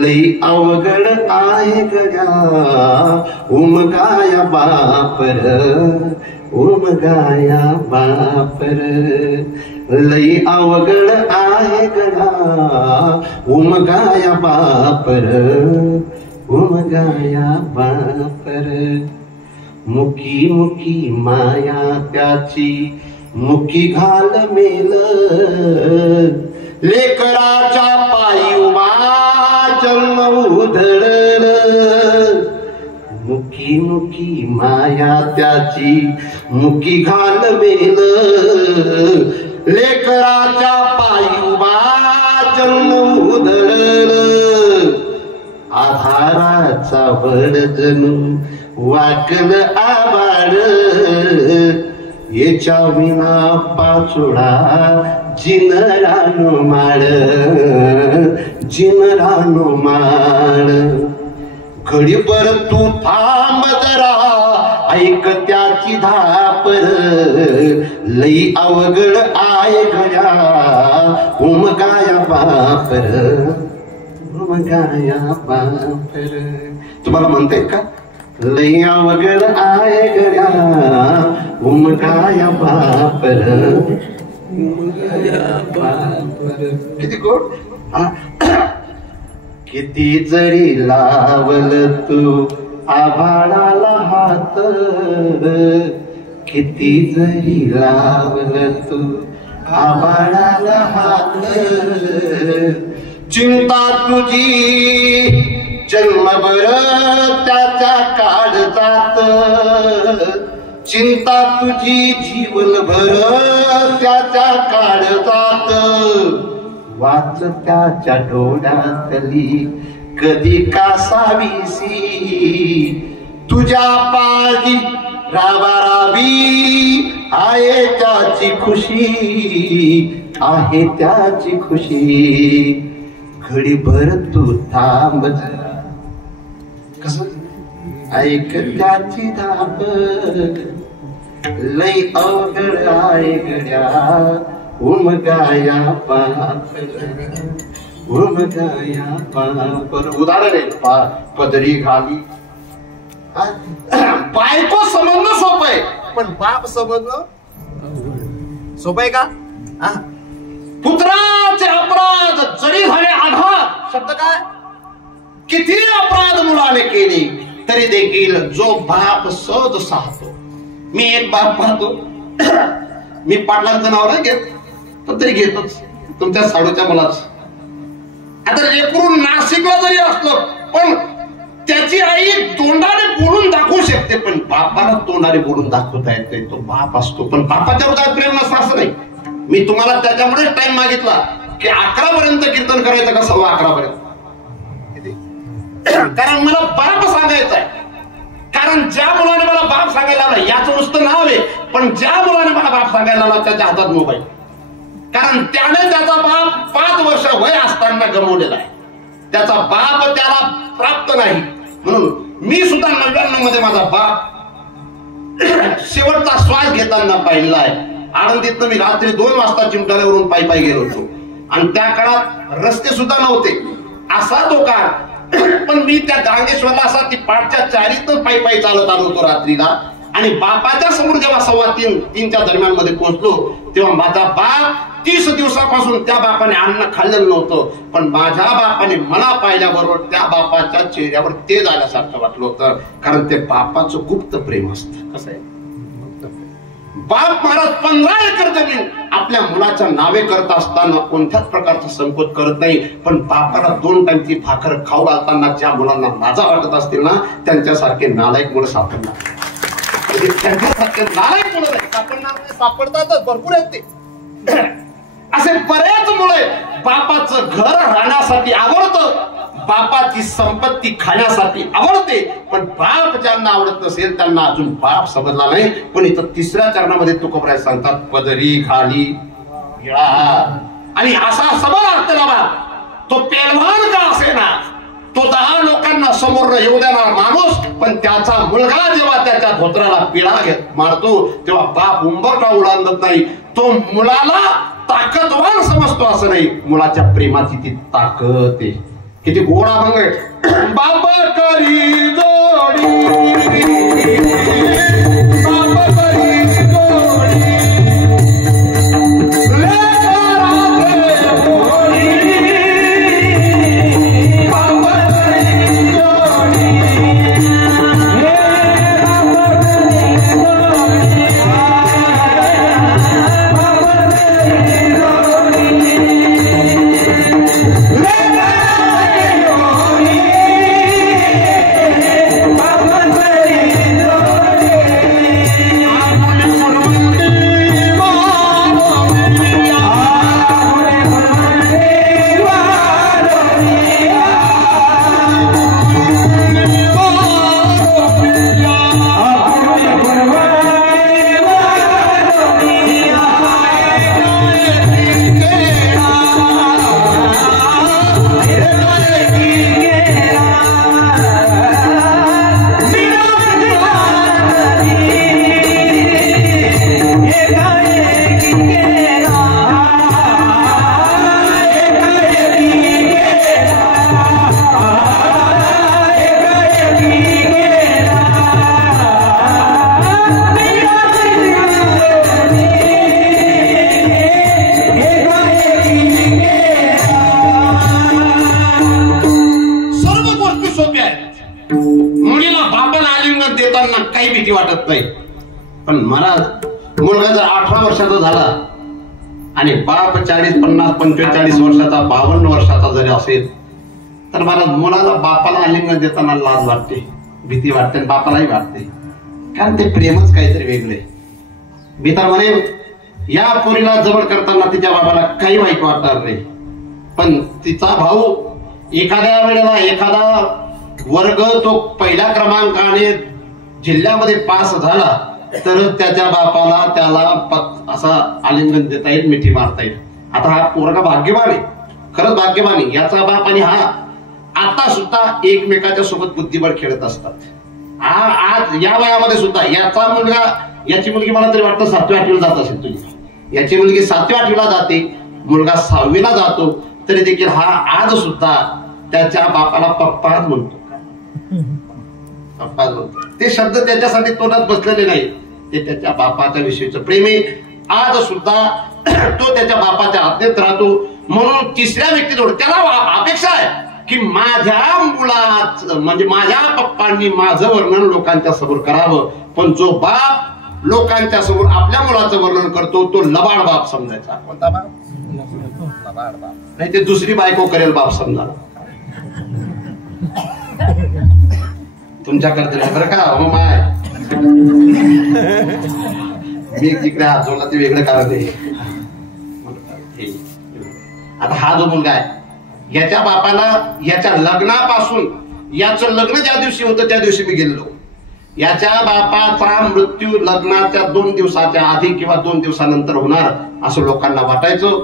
लई अवघड आहे गड्या उमगाया बापर, उमगाया बापर. लई अवघड आहे गड्या उमगाया बापर, उमगाया बापर. मुकी मुकी माया त्याची मुकी घाल मेल, लेकराच्या पायी उभा जन्म उधळल. मुकी मुकी माया त्याची मुकी घाल मेल, लेकराच्या पायी उभा जन्म उधळल. आधाराचा बड जणू वाकल आबाळ, याच्या विना पाचोडा जिनरानो माळ, जिनरानो माळ. घडीभर तू थांब जरा ऐक त्याची धापर, लई अवघड आहे गड्या उमगाया बापर, उमगाया बापर. तुम्हाला म्हणते का? लई अवघड आहे गड्या उमगाया बापर, उमगाया बापर. किती गोड. किती जरी लावल तू आभाळाला हात किती जरी लावलं तू आभाळाला हात चिंता तुझी जन्मभर त्याच्या काळजात चिंता तुझी जीवनभर त्याच्या काळजात वाच त्याच्या डोळ्यातली कधी कासावीसी तुझ्या पाजी राबाराबी आहे त्याची खुशी आहे त्याची खुशी घडीभर तू थांब कस ऐक त्याची धाप लय अवघड आहे गड्या उमगाया पाप उमगाया पाप उदाहरण आहे पदरी घाली बायको समजणं सोपं आहे पण बाप समजणं सोपं आहे का पुत्राचे अपराध जरी झाले आघात शब्द काय किती अपराध मुलाने केले तरी देखील जो बाप सहज साहतो मी एक बाप पाहतो मी पाटलांचं नाव नाही घेत पण तरी घेतोच तुमच्या साडूच्या मुलाच आता लेकरून नाशिकला जरी असलं पण त्याची आई तोंडाने बोलून दाखवू शकते पण बापाला तोंडाने बोलून दाखवता येत नाही तो बाप असतो पण बापाच्या हृदयात प्रेम नसतं असं नाही मी तुम्हाला त्याच्यामुळेच टाइम मागितला की 11 पर्यंत कीर्तन करायचं का 11:15 पर्यंत कारण मला बाप सांगायचं आहे कारण ज्या मुलाने मला बाप सांगायला आला याचं नुसतं नाव आहे पण ज्या मुलाने मला बाप सांगायला आला त्याच्या हातात मोबाईल कारण त्याने त्याचा बाप 5 वर्ष वय असताना गमावलेला आहे त्याचा बाप त्याला प्राप्त नाही म्हणून मी सुद्धा 99 मध्ये माझा बाप शेवटचा श्वास घेताना पाहिलेला आहे आनंदीतनं मी रात्री 2 वाजता चिमटाण्यावरून पायी गेलो होतो आणि त्या काळात रस्ते सुद्धा नव्हते असा तो काळ पण मी त्या गांगेश्वरला असा ती पाठच्या चारीतच पायी चालत आलो होतो रात्रीला आणि बापाच्या समोर जेव्हा 2:15-3च्या दरम्यान मध्ये पोहोचलो तेव्हा माझा बाप 30 दिवसापासून त्या बापाने अन्न खाल्लेलं नव्हतं पण माझ्या बापाने मला पाहिल्याबरोबर त्या बापाच्या चेहऱ्यावर तेज आल्यासारखं वाटलं होतं कारण ते बापाचं गुप्त प्रेम असतं कसं आहे बाप महाराज 15 एकर जमीन आपल्या मुलाच्या नावे करत असताना कोणत्याच प्रकारचा संकोच करत नाही पण बापाला 2 टाइमची भाकर खाऊ घालताना ज्या मुलांना लाजा वाटत असतील ना त्यांच्यासारखे नालायक मुलं सापडणार त्यांच्यासारखे नालायक मुलं नाही सापडणार नाही सापडतातच भरपूर आहेत ते असे बरेच मुळे बापाचं घर राहण्यासाठी आवडतं बापाची संपत्ती खाण्यासाठी आवडते पण बाप ज्यांना आवडत नसेल त्यांना अजून बाप समजला नाही पण इथं 3ऱ्या चरणामध्ये तुकोबराय सांगतात पदरी खाली आणि असा सबल असलेला बाप तो पेलवान का असेना तो 10 लोकांना समोर येऊ देणार माणूस पण त्याचा मुलगा जेव्हा त्याच्या धोत्राला पिळा घेत मारतो तेव्हा बाप उंबरठा उलांदत नाही तो मुलाला ताकदवान समजतो असं नाही मुलाच्या प्रेमाची ती ताकद आहे किती गोडा भंग आहे बाप करी जोडी बाप करी जोडी Hey देताना काही भीती वाटत नाही. पण मला मुलगा जर 18 वर्षाचा झाला आणि बाप 40, 50, 45 वर्षाचा, 52 वर्षाचा जरी असेल तर मला मुलाला बापाला आलिंगन देताना लाज वाटते, भीती वाटते आणि बापालाही वाटते. कारण ते प्रेमच काहीतरी वेगळे. मी तर म्हणेन या पोरीला जवळ करताना तिच्या बाबाला काही वाईट वाटणार नाही. पण तिचा भाऊ एखाद्या वेळेला एखादा वर्ग तो पहिल्या क्रमांकाने जिल्ह्यामध्ये पास झाला तर त्याच्या बापाला त्याला असा आलिंगन देता येईल, मिठी मारता येईल. आता हा पोरगा भाग्यवान आहे, खरंच भाग्यवान आहे. याचा बाप आणि हा आता सुद्धा एकमेकाच्या सोबत बुद्धिबळ खेळत असतात. आज या वयामध्ये सुद्धा याचा मुलगा, याची मुलगी मला तरी वाटतं 7वी 8वीला जात असेल तुझी, याची मुलगी 7वी 8वीला जाते, मुलगा 6वीला जातो, तरी देखील हा आज सुद्धा त्याच्या बापाला पप्पाच म्हणतो. पप्पाच म्हणतो. ते शब्द त्याच्यासाठी तोंडात बसलेले नाही, ते त्याच्या बापाच्या विषयीचं प्रेम आहे. आज सुद्धा तो त्याच्या बापाच्या आज्ञेत राहतो. म्हणून तिसऱ्या व्यक्तीजवळ त्याला अपेक्षा आहे की माझ्या मुलाच म्हणजे माझ्या पप्पांनी माझं वर्णन लोकांच्या समोर करावं. पण जो बाप लोकांच्या समोर आपल्या मुलाचं वर्णन करतो तो लबाड बाप समजायचा. कोणता बाप? लबाड बाप. नाही ते दुसरी बायको करेल बाप समजा. तुमच्याकडे बरं का? हो माय, मी जिकडे हात जोडला ते वेगळं कारण आहे. आता हा जो मुलगा आहे याच्या बापाला याच्या लग्नापासून, याचं लग्न ज्या दिवशी होतं त्या दिवशी मी गेलो. याच्या बापाचा मृत्यू लग्नाच्या 2 दिवसाच्या आधी किंवा 2 दिवसानंतर होणार असं लोकांना वाटायचं.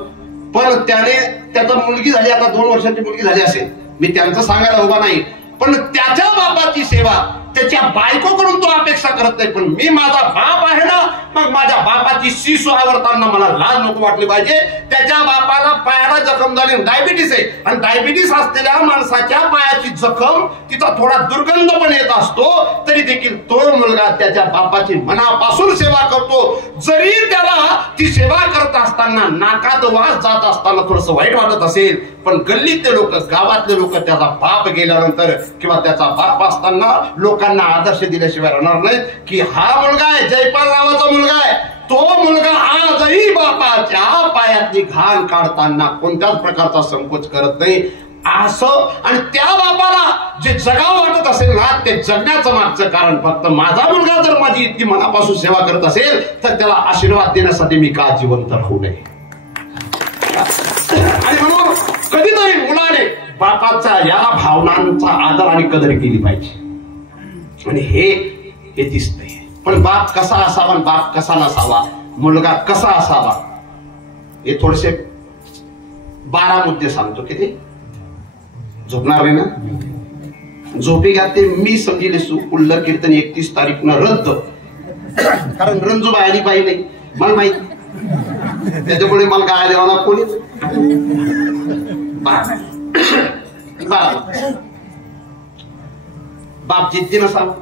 पण त्याने त्याचा मुलगी झाली, आता 2 वर्षाची मुलगी झाली असेल, मी त्यांचं सांगायला उभा नाही. पण त्याच्या बापाची सेवा त्याच्या बायकोकडून तो अपेक्षा करत नाही. पण मी माझा बाप आहे ना, मग माझ्या बापाची शिसू आवरताना मला लाज नको वाटली पाहिजे. त्याच्या बापाला पायाला जखम झाली, डायबिटीस आहे, आणि डायबिटीस असलेल्या माणसाच्या पायाची जखम तिचा थोडा दुर्गंध पण येत असतो, तरी देखील तो मुलगा त्याच्या बापाची मनापासून सेवा करतो. जरी त्याला ती सेवा करत असताना नाकात वास जात असताना थोडस वाईट वाटत असेल, पण गल्लीतले लोक, गावातले लोक त्याचा बाप गेल्यानंतर किंवा त्याचा बाप असताना लोकांना आदर्श दिल्याशिवाय राहणार नाहीत की हा मुलगा आहे, जयपाल नावाचा मुलगा आहे, तो मुलगा आजही बापाच्या पायातली घाण काढताना कोणत्याच प्रकारचा संकोच करत नाही असं. आणि त्या बापाला जे जगावं वाटत असेल ना, ते जगण्याचं मागचं कारण फक्त माझा मुलगा जर माझी इतकी मनापासून सेवा करत असेल तर त्याला आशीर्वाद देण्यासाठी मी का जिवंत होऊ नये. आणि म्हणून कधीतरी मुलाने बापाचा या भावनांचा आदर आणि कदर केली पाहिजे. आणि हे दिसतंय. पण बाप कसा असावा, बाप कसा नसावा, मुलगा कसा असावा, हे थोडेसे 12 मुद्दे सांगतो. किती झोपणार नाही ना? झोपी घाते मी समजिले उल्ल कीर्तन 31 तारीख न रद्द. कारण रंजूबाई आली पाहिजे नाही मला माहिती, त्याच्यामुळे मला काय देवाला कोणी बाप जिद्दी नसावा,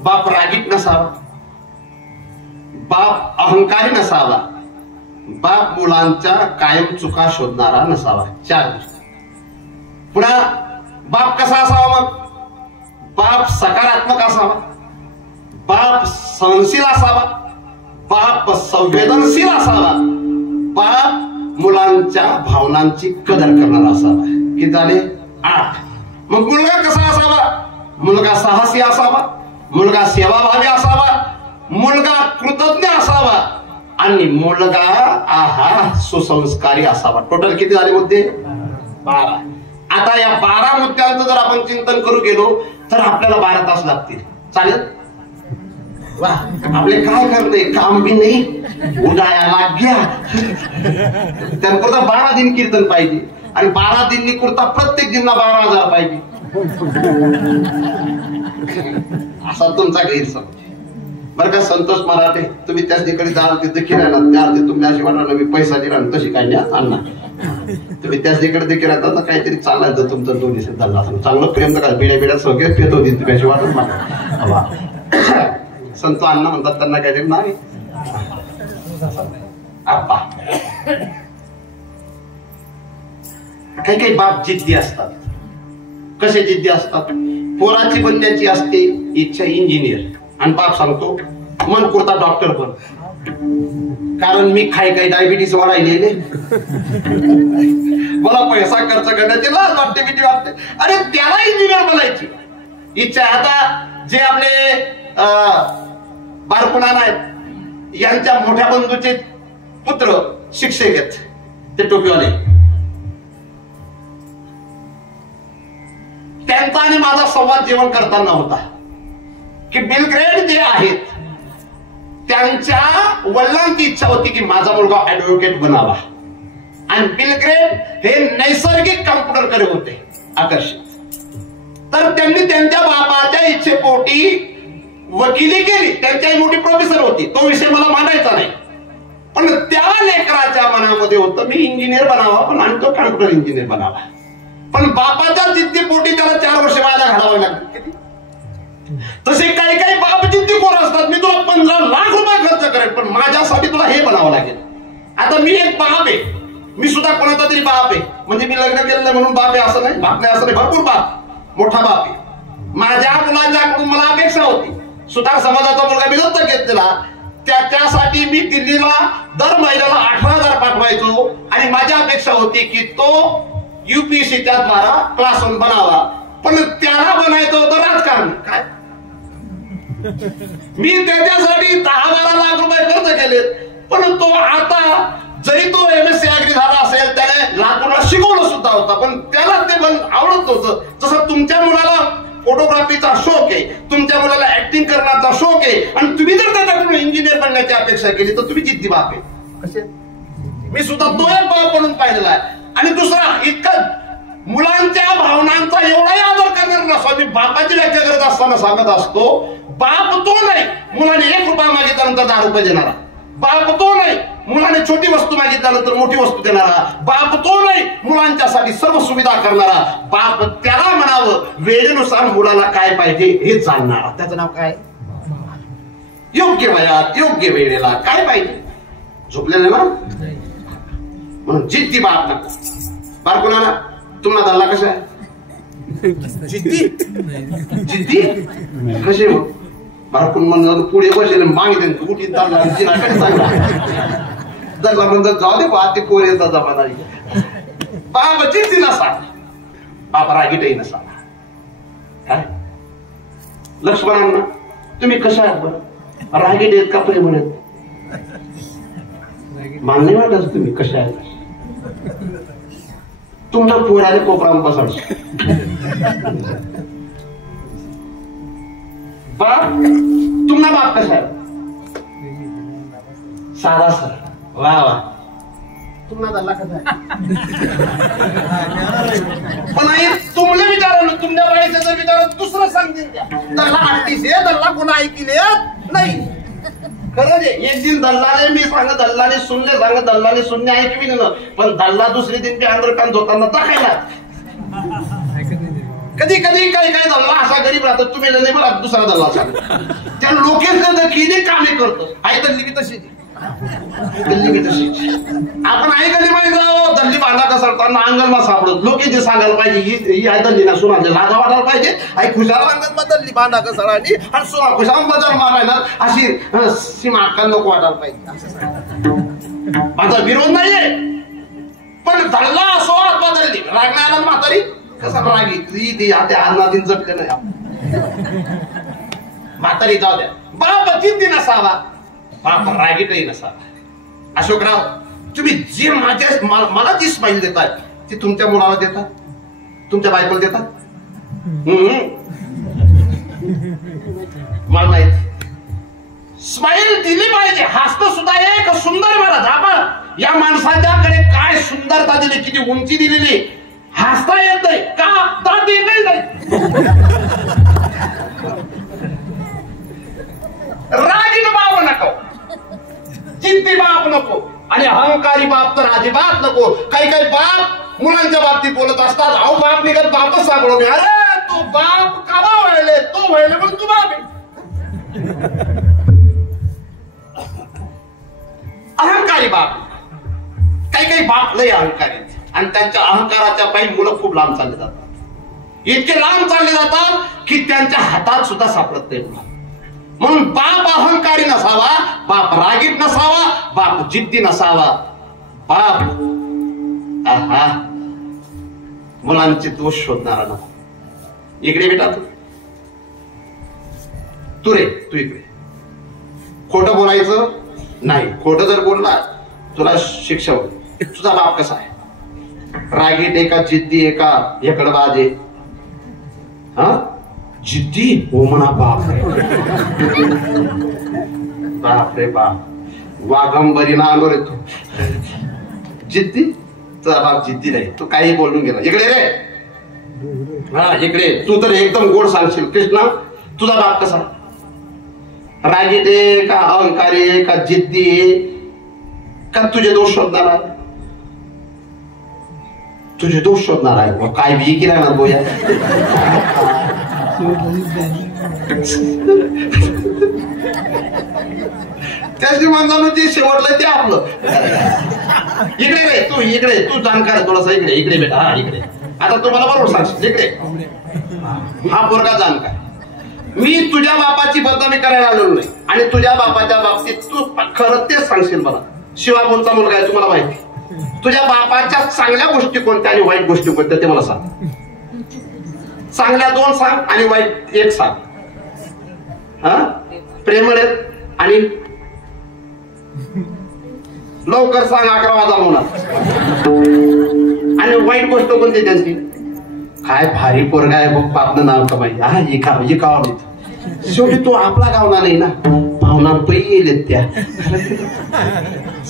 बाप रागीट नसावा, बाप अहंकारी नसावा, बाप मुलांच्या कायम चुका शोधणारा नसावा. 4 गोष्टी. पुन्हा बाप कसा असावा? मग बाप सकारात्मक असावा, बाप सहनशील असावा, बाप संवेदनशील असावा, बाप मुलांच्या भावनांची कदर करणारा असावा. किती झाले? 8. मग मुलगा कसा असावा? मुलगा साहसी असावा, मुलगा सेवाभावी असावा, मुलगा कृतज्ञ असावा, आणि मुलगा सुसंस्कारी असावा. टोटल किती झाले मुद्दे? 12. आता या 12 मुद्द्यांचं जर आपण चिंतन करू गेलो तर आपल्याला 12 तास लागतील. चालेल? आपले काय करणे, काम बी नाही, उदाया घ्या. त्यांपुरता 12 दिन कीर्तन पाहिजे, आणि 12 दिन कुर्ता प्रत्येक दिनला 12,000 पाहिजे. असा तुमचा गैरसमज. बरं का संतोष मराठे, तुम्ही त्याच ठिकाणी जाल तिथे किरायला त्या तुम्ही अशी वाटणार मी पैसा दिला तशी काय नाही आणणार. तुम्ही त्याच ठिकाणी देखील राहतात ना, काहीतरी चालायचं तुमचं दोन्ही चालला चांगलं प्रेम नका, बिड्या सगळे पेत होती तुम्ही अशी वाटत मला. संत अण्णा म्हणतात त्यांना काहीतरी नाही आप्पा. काही बाप जिद्दी असतात, कसे जिद्दी असतात. पोराची बनण्याची असते इच्छा इंजिनियर, आणि बाप सांगतो मन कोणता डॉक्टर पण, कारण मी काही डायबिटीस वाढायलेले, मला पैसा खर्च करण्याची लाज वाटते, भीती वाटते. अरे त्याला इंजिनियर बनायची इच्छा. आता जे आपले बारकुणाला आहेत, यांच्या मोठ्या बंधूचे पुत्र शिक्षक आहेत, ते टोपीवाले, त्यांचा आणि माझा संवाद जेवण करताना होता की बिल ग्रेट जे आहेत त्यांच्या वडिलांची इच्छा होती की माझा मुलगा ऍडव्होकेट बनावा, आणि बिल ग्रेट हे नैसर्गिक कॉम्प्युटरकडे होते आकर्षित. तर त्यांनी त्यांच्या बापाच्या इच्छेपोटी वकिली केली. त्यांच्याही मोठी प्रोफेसर होती, तो विषय मला मांडायचा नाही, पण त्या लेकराच्या मनामध्ये होतं मी इंजिनियर बनावा, पण आणि तो कॉम्प्युटर इंजिनियर बनावा. पण बापाच्या जिद्दीपोटी त्याला 4 वर्ष व्हायला घालावे लागले. तसे काही काही बाप जिद्दी कोण असतात, मी तुला 15 लाख रुपये खर्च करेन, पण माझ्यासाठी तुला हे बनावं लागेल. आता मी एक बाप आहे, मी सुद्धा कोणाचा तरी बाप आहे, म्हणजे मी लग्न केलं नाही म्हणून बाप आहे असं नाही, बाप नाही असं नाही, भरपूर बाप, मोठा बाप आहे. माझ्या मुलांच्याकडून मला अपेक्षा होती, सुधार समाजाचा मुलगा मी दत्तक घेतलेला, त्याच्यासाठी मी दिल्लीला दर महिन्याला 18,000 पाठवायचो, आणि माझी अपेक्षा होती की तो UPSCच्या द्वारा क्लास 1 बनावा. पण त्याला बनायचं होतं राजकारण. काय मी त्याच्यासाठी 10-12 लाख रुपये खर्च केले, पण तो आता जरी तो MSc अग्री झाला असेल, त्याने लातूरला शिकवलं सुद्धा होता, पण त्याला ते पण आवडत होतं. जसं तुमच्या मुलाला फोटोग्राफीचा शौक आहे, तुमच्या मुलाला ऍक्टिंग करण्याचा शौक आहे, आणि तुम्ही जर त्याच्याकडून इंजिनियर बनण्याची अपेक्षा केली तर तुम्ही जिद्दी बाप आहे. कसे मी सुद्धा तो एक बाप म्हणून पाहिलेला आहे. आणि दुसरा, इतकं मुलांच्या भावनांचा एवढाही आदर करणार नसतो. मी बापाची व्याख्या करत असताना सांगत असतो, बाप तो नाही मुलाने 1 रुपया मागितल्यानंतर 10 रुपये देणारा, बाप तो नाही मुलाने छोटी वस्तू मागितल्यानंतर मोठी वस्तू देणारा, बाप तो नाही मुलांच्यासाठी सर्व सुविधा करणारा, बाप त्याला म्हणावं वेळेनुसार मुलाला काय पाहिजे हे जाणणारा. त्याचं नाव काय? योग्य वयात योग्य वेळेला काय पाहिजे झोपलेलं ना, म्हणून जिद्दी बाप ना. बारकुणाला तुम्हाला धरला कसा आहे? जिद्दी जिद्दी कसे मग बारकून म्हणून पुढे बसेल मागितले उठी धरला धरला म्हणतात जाऊ दे बा, ते कोरेचा जमाना बाबा जिद्दी नसा, बाबा रागीटही नसा. काय लक्ष्मणांना तुम्ही कशा आहात बरं, रागीट आहेत का प्रेम म्हणत मान्य वाटत तुम्ही कशा आहात, तुमचा पोराले कोपराम बसाड बाप, तुम्हाला बाप कसा आहे? साधा सर. वा वा. तुम्हाला दल्ला कसा आहे? पण आई तुमले विचारलं, तुमच्या बाईचं जर विचारलं दुसरं सांगतील त्या दल्ला आठतीस आहे, दल्ला कोणा ऐकले नाही. खरं जे एक दिन दल्लाने मी सांग दल्लाने सुनले सांग दल्लाने सुनले ऐकवी ना, पण दल्ला दुसरे दिन ते आंध्रकांत धोताना दाखायला. कधी कधी काही काही दल्ला असा गरीब राहतो, तुम्ही नाही मला दुसरा दल्ला सांग त्या लोकेच किती कामे करतो. आई दल्ली बी तशी, दल्ली बी तशी. आपण आई कधी माहिती जाऊ दल्ली भांडा कसरताना अंगणमा सापडत लोक जे सांगायला पाहिजे ही आई दल्ली ना सुना लाजा वाटायला पाहिजे. आई खुशाला सांगत मग दल्ली भांडा कसरानी आणि सुना खुशाला बजार मारायला अशी सीमा अक्का नको वाटायला पाहिजे. माझा विरोध नाहीये, पण दल्ला असो अथवा दल्ली रागण्याला म्हातारी कसा रागी ती आता अन्नादीन जपले नाही म्हातारी जाऊ द्या. बाप जिद्दी नसावा, बाप रागीटही नसावा. अशोकराव तुम्ही जे मला जी स्माईल देतात ती तुमच्या मुलाला देतात, तुमच्या बायकोला देतात. मला नाही स्माईल दिली पाहिजे. हसत सुद्धा एक सुंदर महाराज आपण या माणसाच्याकडे काय सुंदरता दिली, किती उंची दिलेली. हसता येत नाही का दादी नाही रागीन बाप नको, जिद्दी बाप नको, आणि अहंकारी बाप तर अजिबात नको. काही काही बाप मुलांच्या बाबतीत बोलत असतात, अहो बाप निघत बापच सांगतो मी. अरे तू बाप कावा व्हायले, तो व्हायले पण तू बाप अहंकारी बाप. काही काही बाप लय अहंकारी आणि त्यांच्या अहंकाराच्या पायी मुलं खूप लांब चालले जातात. इतके लांब चालले जातात की त्यांच्या हातात सुद्धा सापडत नाही. म्हणून बाप अहंकारी नसावा, बाप रागीट नसावा, बाप जिद्दी नसावा. बाप मुलांचे दोष शोधणारा नको. इकडे बेटा तू रे, तू इकडे. खोटं बोलायचं नाही. खोटं जर बोलला तुला शिक्षा होईल. तुझा बाप कसा आहे? रागीट आहे का, जिद्दी आहे का, हेकडबाज आहे? जिद्दी हो म्हणा. बाप रे बाप रे बाप, वाघंबरी ना आलो रे तू. जिद्दी? तुझा बाप जिद्दी नाही. तू काही बोलून गेला. इकडे रे. इकडे. तू तर एकदम गोड सांगशील. कृष्णा तुझा बाप कसा? रागीट आहे का, अहंकारी आहे का, जिद्दी आहे का, तुझे दोष शोधणार आहे? तुझे दोष शोधणार आहे. काय बी की राहणार बोया. त्याची म्हणून शेवटलं ते आपलं. इकडे रे तू, इकडे. तू जाणकार थोडासा. इकडे इकडे बेटा. हा इकडे. आता तुम्हाला बरोबर सांगशील. इकडे. हा पोरगा जाणकार. मी तुझ्या बापाची बदनामी करायला आलो नाही आणि तुझ्या बापाच्या बाबतीत तू खरं तेच सांगशील मला. शिवा कोणता मुलगा आहे तुम्हाला माहिती? तुझ्या बापाच्या चांगल्या गोष्टी कोणत्या आणि वाईट गोष्टी कोणत्या ते मला सांग. चांगल्या 2 सांग आणि वाईट 1 सांग. प्रेमळ आहेत आणि लवकर सांग. 11 वाजता होणार. आणि वाईट गोष्ट कोणती त्यांची? काय भारी पोरगा आहे बघ, बापनं नाव कमाई. हे गाव नाही. शेवटी तो आपला गावना नाही ना, पाहुणा पै येलेत त्या.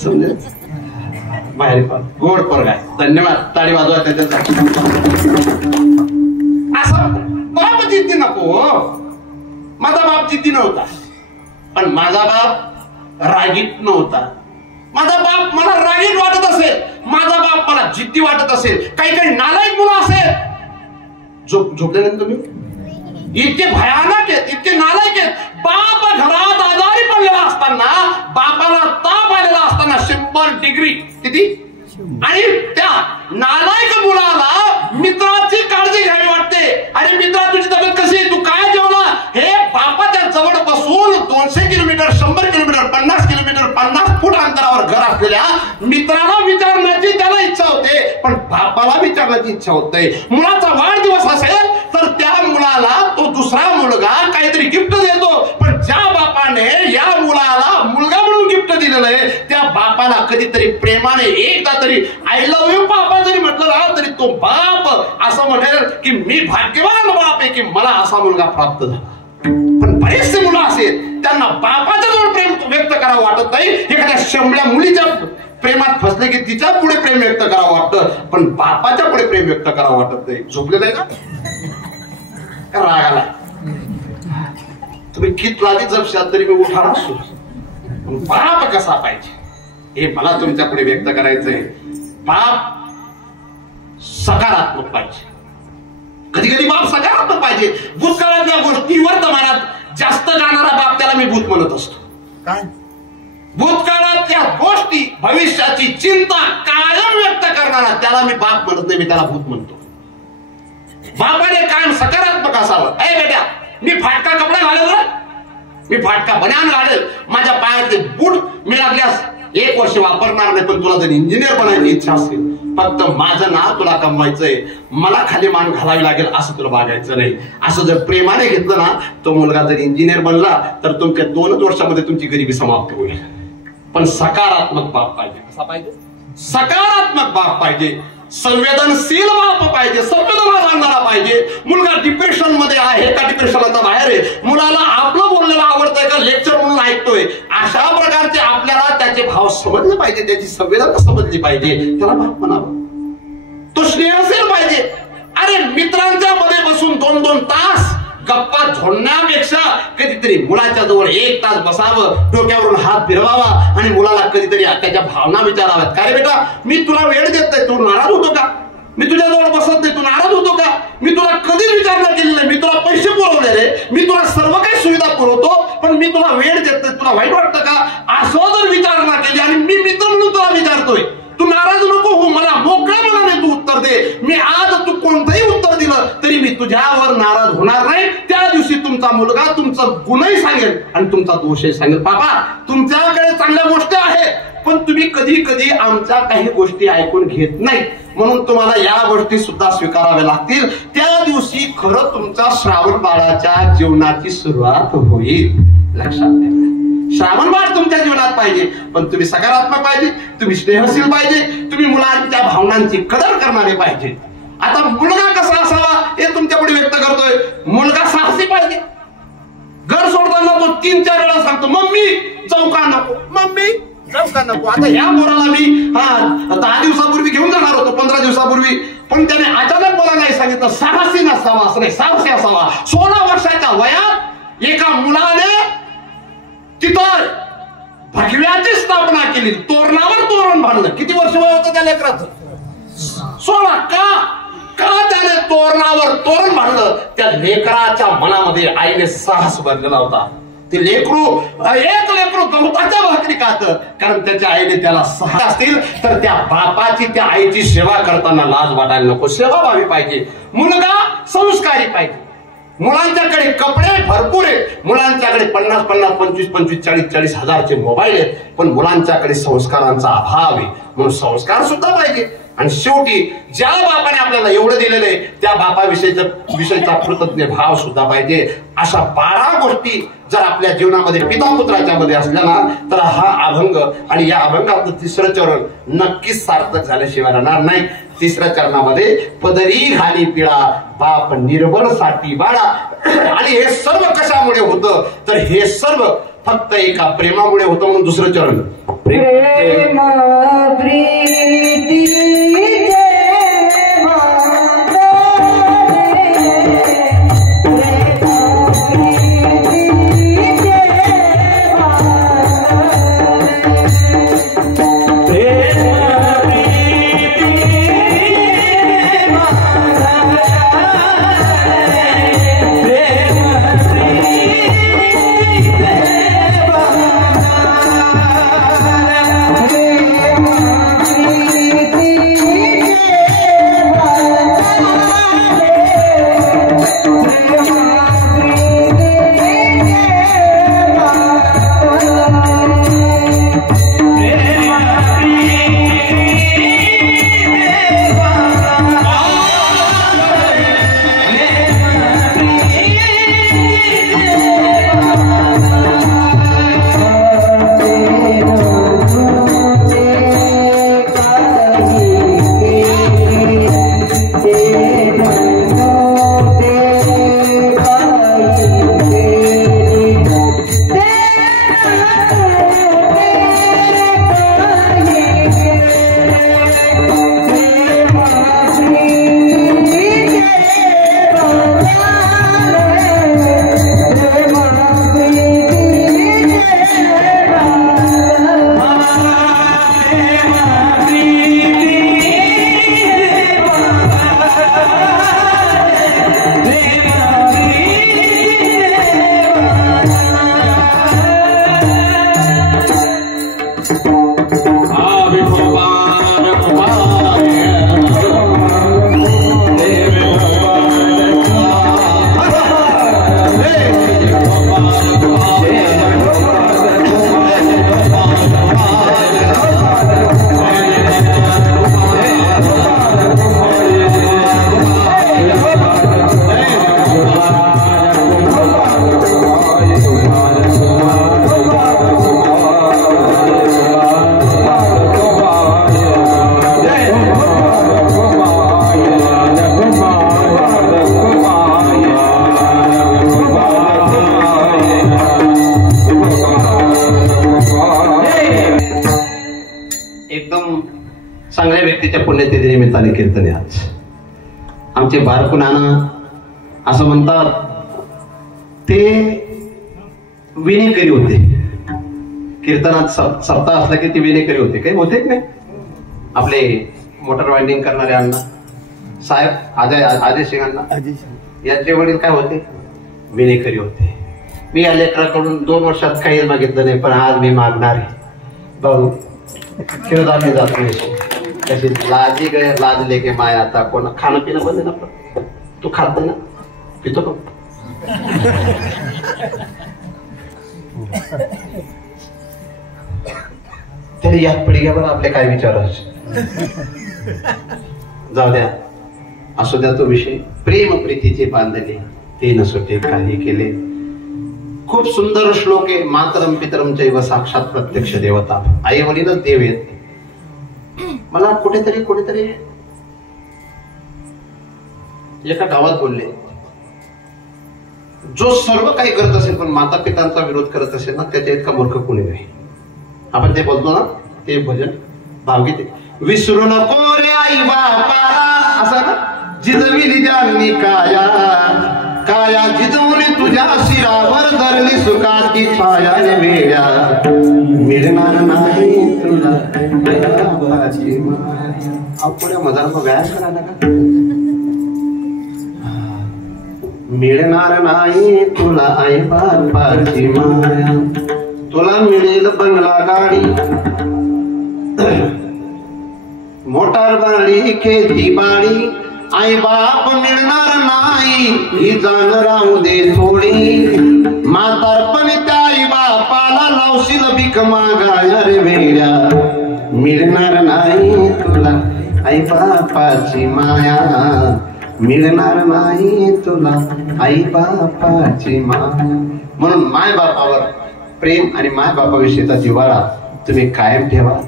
समजेल? बाहेर गोड पोरगा आहे. धन्यवाद. टाळी वाजवा त्याच्यासाठी. असं बाप जिद्दी नको. माझा बाप जिद्दी नव्हता, पण माझा बाप रागीट नव्हता. माझा बाप मला रागीट वाटत असेल, माझा बाप मला जिद्दी वाटत असेल. काही काही नालायक मुलं असेल. झोपल्यानंतर तुम्ही इतके भयानक आहेत, इतके नालायक आहेत. बाप घरात आजारी पडलेला असताना, बापाला ताप आलेला असताना 100 डिग्री किती, आणि त्या नालायक मुलाला मित्राची काळजी घ्यावी वाटते. अरे मित्रा तुझी तब्येत कशी आहे, तू काय जेवला? हे बापाच्या जवळ बसून 200 किलोमीटर, 100 किलोमीटर, 50 किलोमीटर, 50 फूट अंतरावर घर असलेल्या मित्राला विचारण्याची त्याला इच्छा होते, पण बापाला विचारण्याची इच्छा होत नाही. मुलाचा वाढदिवस असेल तर त्या मुलाला तो दुसरा मुलगा काहीतरी गिफ्ट देतो, पण ज्या बापाने या मुलाला मुलगा म्हणून गिफ्ट दिलेलं आहे त्या बापाला कधीतरी प्रेमाने एकदा तरी आय लव्ह यू बाबा जरी म्हटलं ना तरी तो बाप असं म्हणेल की मी भाग्यवान बाप आहे की मला असा मुलगा प्राप्त झाला. पण बरेचसे मुलं असेल त्यांना बापाच्या जवळ प्रेम व्यक्त करावं वाटत नाही. एखाद्या शंभऱ्या मुलीच्या प्रेमात फसले की तिच्या पुढे प्रेम व्यक्त करावं वाटतं, पण बापाच्या पुढे प्रेम व्यक्त करावं वाटत नाही. झोपलेलं आहे का राग आला? तुम्ही कित लादी जपशाल तरी मी उठार असतो. बाप कसा पाहिजे हे मला तुमच्या पुढे व्यक्त करायचंय. बाप सकारात्मक पाहिजे. कधी कधी बाप सकारात्मक पाहिजे. भूतकाळातल्या गोष्टी वर्तमानात जास्त जाणारा बाप त्याला मी भूत म्हणत असतो. काय? भूतकाळातल्या गोष्टी भविष्याची चिंता कायम व्यक्त करणारा त्याला मी बाप म्हणत नाही, मी त्याला भूत म्हणतो. बापाने कायम सकारात्मक असावं. अरे बेटा मी फाटका कपडा घालेल ना, मी फाटका बन्यान घालेल, माझ्या पायातले बूट मी लागल्यास 1 वर्ष वापरणार नाही, पण तुला जर इंजिनियर बनायची इच्छा असेल फक्त माझं नाव तुला कमवायचंय, मला खाली मान घालावी लागेल असं तुला वागायचं नाही. असं जर प्रेमाने घेतलं ना तो मुलगा जर इंजिनियर बनला तर तुमच्या 2च वर्षामध्ये तुमची गरिबी समाप्त होईल. पण सकारात्मक बाप पाहिजे. कसा पाहिजे? सकारात्मक बाप पाहिजे. संवेदनशील बाप पाहिजे. संवेदना जाणणारा पाहिजे. मुलगा डिप्रेशन मध्ये आहे का डिप्रेशनचा बाहेर आहे, मुलाला आपलं बोललेलं आवडतंय का लेक्चर म्हणून ऐकतोय, अशा प्रकारचे आपल्याला त्याचे भाव समजले पाहिजे, त्याची संवेदना समजली पाहिजे, त्याला बाप म्हणावं. तो स्नेहशील पाहिजे. अरे मित्रांच्या मध्ये बसून 2-2 तास गप्पा झोडण्यापेक्षा कधीतरी मुलाच्या जवळ 1 तास बसावं, डोक्यावरून हात फिरवावा आणि मुलाला कधीतरी त्याच्या भावना विचाराव्यात. काय रे बेटा मी तुला वेळ देत नाही, तू नाराज होतो का? मी तुझ्या जवळ बसत नाही, तू नाराज होतो का? मी तुला कधीच विचारणा केली नाही, मी तुला पैसे पुरवले रे, मी तुला सर्व काही सुविधा पुरवतो, पण मी तुला वेळ देत नाही, तुला वाईट वाटतं का? असं जर विचारणा केली आणि मी मित्र म्हणून तुला विचारतोय, तू नाराज नको हो, मला मोकळ्या मनाने तू उत्तर उत्तर दे. मी आज तू कोणतंही उत्तर दिलं तरी मी तुझ्यावर नाराज होणार नाही. त्या दिवशी तुमचा मुलगा तुमचा गुन्हाही सांगेल आणि तुमचा दोषही सांगेल. बाबा तुमच्याकडे चांगल्या गोष्टी आहेत पण तुम्ही कधी कधी आमच्या काही गोष्टी ऐकून घेत नाही म्हणून तुम्हाला या गोष्टी सुद्धा स्वीकाराव्या लागतील. त्या दिवशी खरं तुमच्या श्रावण बाळाच्या जीवनाची सुरुवात होईल. लक्षात ठेवा श्रावण बाळ तुमच्या जीवनात पाहिजे पण तुम्ही सकारात्मक पाहिजे, तुम्ही स्नेहशील पाहिजे, तुम्ही मुलांच्या भावनांची कदर करणारे पाहिजे. आता मुलगा कसा असावा हे तुमच्या पुढे व्यक्त करतोय. मुलगा साहसी पाहिजे. घर सोडताना तो 3-4 वेळा सांगतो मम्मी जाऊ का नको, मम्मी जाऊ का नको. आता ह्या पोराला मी 10 दिवसापूर्वी घेऊन जाणार होतो, 15 दिवसापूर्वी, पण त्याने अचानक मला नाही सांगितलं. साहसी नसावा असं नाही, साहसी असावा. 16 वर्षाच्या वयात एका मुलाने तिथं भगव्याची स्थापना केली. तोरणावर तोरण बांधलं. किती वर्ष वय होतं त्या लेकराचं? 16. का त्याने तोरणावर तोरण बांधलं? त्या लेकराच्या मनामध्ये आईने साहस भरलेला होता. ते लेकरू एक लेकरू गवताच्या भाकरी खातं कारण त्याच्या आईने त्याला साहस असतील तर त्या बापाची त्या आईची सेवा करताना लाज वाटायला नको. सेवा व्हावी पाहिजे. मुलगा संस्कारी पाहिजे. मुलांच्याकडे कपडे भरपूर आहेत, मुलांच्याकडे 50-50, 25-25, 40-40 हजारचे मोबाईल आहेत पण मुलांच्याकडे संस्कारांचा अभाव आहे म्हणून संस्कार सुद्धा पाहिजे. आणि शेवटी ज्या बापाने आपल्याला एवढं दिलेलं आहे त्या बापाविषयीचा कृतज्ञ भाव सुद्धा पाहिजे. अशा 12 गोष्टी जर आपल्या जीवनामध्ये पिता पुत्राच्या मध्ये असल्या ना तर हा अभंग आणि या अभंगाचं 3रं चरण नक्कीच सार्थक झाल्याशिवाय राहणार नाही. 3ऱ्या चरणामध्ये पदरी घाली पिळा बाप निर्बळ साठी बाळा. आणि हे सर्व कशामुळे होतं तर हे सर्व फक्त एका प्रेमामुळे होतं म्हणून 2रं चरण प्रेम प्रीती चांगल्या व्यक्तीच्या पुण्यतिथी निमित्ताने कीर्तन आहे आज. आमचे बारकू नाना असं म्हणतात ते विनेकरी होते. कीर्तनात सप्ताह असला की ते विनेकरी होते. काही होते नाही आपले मोटर वाइंडिंग करणारे अण्णा साहेब अजय सिंग अण्णा यांचे वडील काय होते? विनेकरी होते. मी या लेकराकडून 2 वर्षात काही मागितलं नाही पण आज मी मागणार आहे. भाऊ खेळत आम्ही जातो कशी लाजी गए लाज लेके माया आता कोण खाणं पिणं बंद ना तू खात नाही ना पितो का तरी यात पिढीवर आपले काय विचारायचे जाऊ द्या असू द्या तो विषय प्रेम प्रीतीचे बांधले ते नसोटे काही केले खूप सुंदर श्लोक आहे मातरम पितरम चैव साक्षात प्रत्यक्ष देवता आई वडीलच देव येत मला कुठेतरी एका गावात बोलले जो सर्व काही करत असेल पण माता पितांचा विरोध करत असेल ना त्याच्या इतका मूर्ख कोणी नाही आपण ते बोलतो ना ते भजन भावगीत विसरू नको रे आई बापाला असं ना जिजविली ज्यांनी काया जिजवून तुझ्या शिरावर धरली सुखाची छाया वेड्या मिळणार नाही तुला पुढे मधार व्यायाम करायला का मिळणार नाही तुला आई बापाची माया तुला मिळेल बंगला गाडी मोटार गाडी खेती बाडी आई बाप मिळणार नाही ही जाण राहू दे थोडी म्हातारपण त्या आई बापाला लावशील भीक मागाया रे वेड्या मिळणार नाही तुला आई बापाची माया मिळणार नाही तुला आई बापाची माया म्हणून माय बापावर प्रेम आणि माय बापाविषयीचा जिव्हाळा तुम्ही कायम ठेवा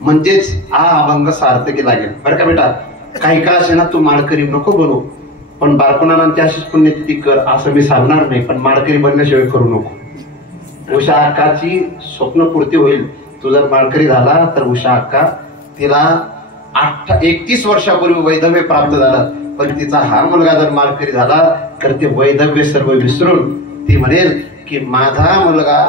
म्हणजेच हा अभंग सार्थकी लागेल बरं का बेटा काही काळ असे ना तू माळकरी नको बनू पण बाळपणानंतर अशीच पुण्यतिथी कर असं मी सांगणार नाही पण माळकरी बनल्याशिवाय करू नको उषा अक्काची स्वप्नपूर्ती होईल तू जर माळकरी झाला तर उषा अक्का तिला 31 वर्षापूर्वी वैधव्य प्राप्त झालं पण तिचा हा मुलगा जर माळकरी झाला तर ते वैधव्य सर्व विसरून ती म्हणेल की माझा मुलगा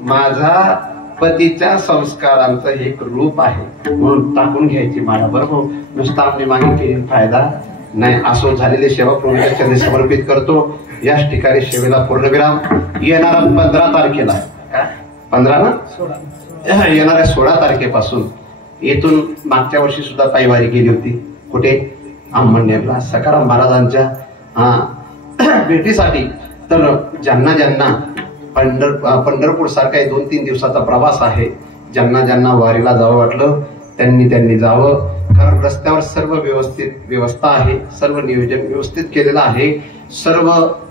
माझा पतीच्या संस्कारांचं एक रूप आहे म्हणून टाकून घ्यायची मला बरोबर नुसता आपली मागणी केली फायदा नाही असो झालेले सेवा प्रभूंच्या समर्पित करतो याच ठिकाणी सेवेला पूर्णविराम येणारा 15 तारखेला 15 ना येणाऱ्या 16 तारखेपासून येथून मागच्या वर्षी सुद्धा पायवारी गेली होती कुठे आंबनेरला सकाराम महाराजांच्या भेटीसाठी तर ज्यांना पंढरपूर सारखा 2-3 दिवसाचा प्रवास आहे ज्यांना वारीला जावं वाटलं त्यांनी जावं कारण रस्त्यावर सर्व व्यवस्था आहे सर्व नियोजन व्यवस्थित केलेलं आहे सर्व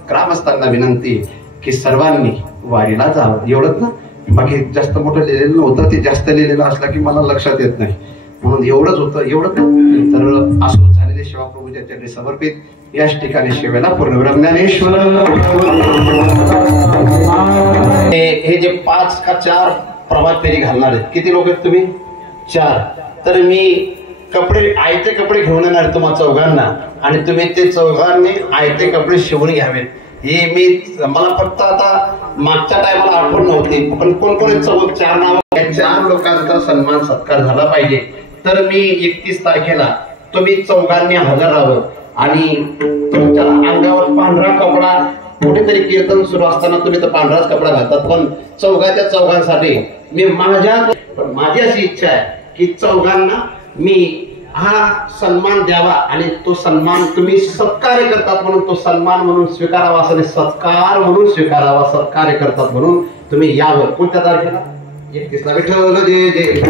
ग्रामस्थांना विनंती की सर्वांनी वारीला जावं एवढंच ना बाकी जास्त मोठं लिहिलेलं नव्हतं ते जास्त लिहिलेलं असलं की मला लक्षात येत नाही म्हणून एवढंच होतं एवढं तर असो झालेले सेवा प्रभूच्या चरणी समर्पित याच ठिकाणी सेवेला पूर्णविराम ज्ञानेश्वर हे जे 5 का 4 प्रभात फेरी घालणार आहेत किती लोक आहेत तुम्ही 4 तर मी कपडे आयते कपडे घेऊन येणार तुम्हा चौघांना आणि तुम्ही ते चौघांनी आयते कपडे शिवून घ्यावेत हे मी मला फक्त आता मागच्या टायमाला आठवण नव्हती पण कोण 4 नाव 4 लोकांचा सन्मान सत्कार झाला पाहिजे तर मी 31 तारखेला तुम्ही चौघांनी हजर राहावं आणि तुमच्या अंगावर पांढरा कपडा कुठेतरी कीर्तन सुरू असताना तुम्ही तर पांढराच कपडा घालतात पण चौघांसाठी मी माझी अशी इच्छा आहे की चौघांना मी हा सन्मान द्यावा आणि तो सन्मान तुम्ही सत्कार्य करतात म्हणून तो सन्मान म्हणून स्वीकारावा आणि सत्कार म्हणून स्वीकारावा सत्कार्य करतात म्हणून तुम्ही यावं कोणत्या तारखेला 31 ला विठ्ठल जय जय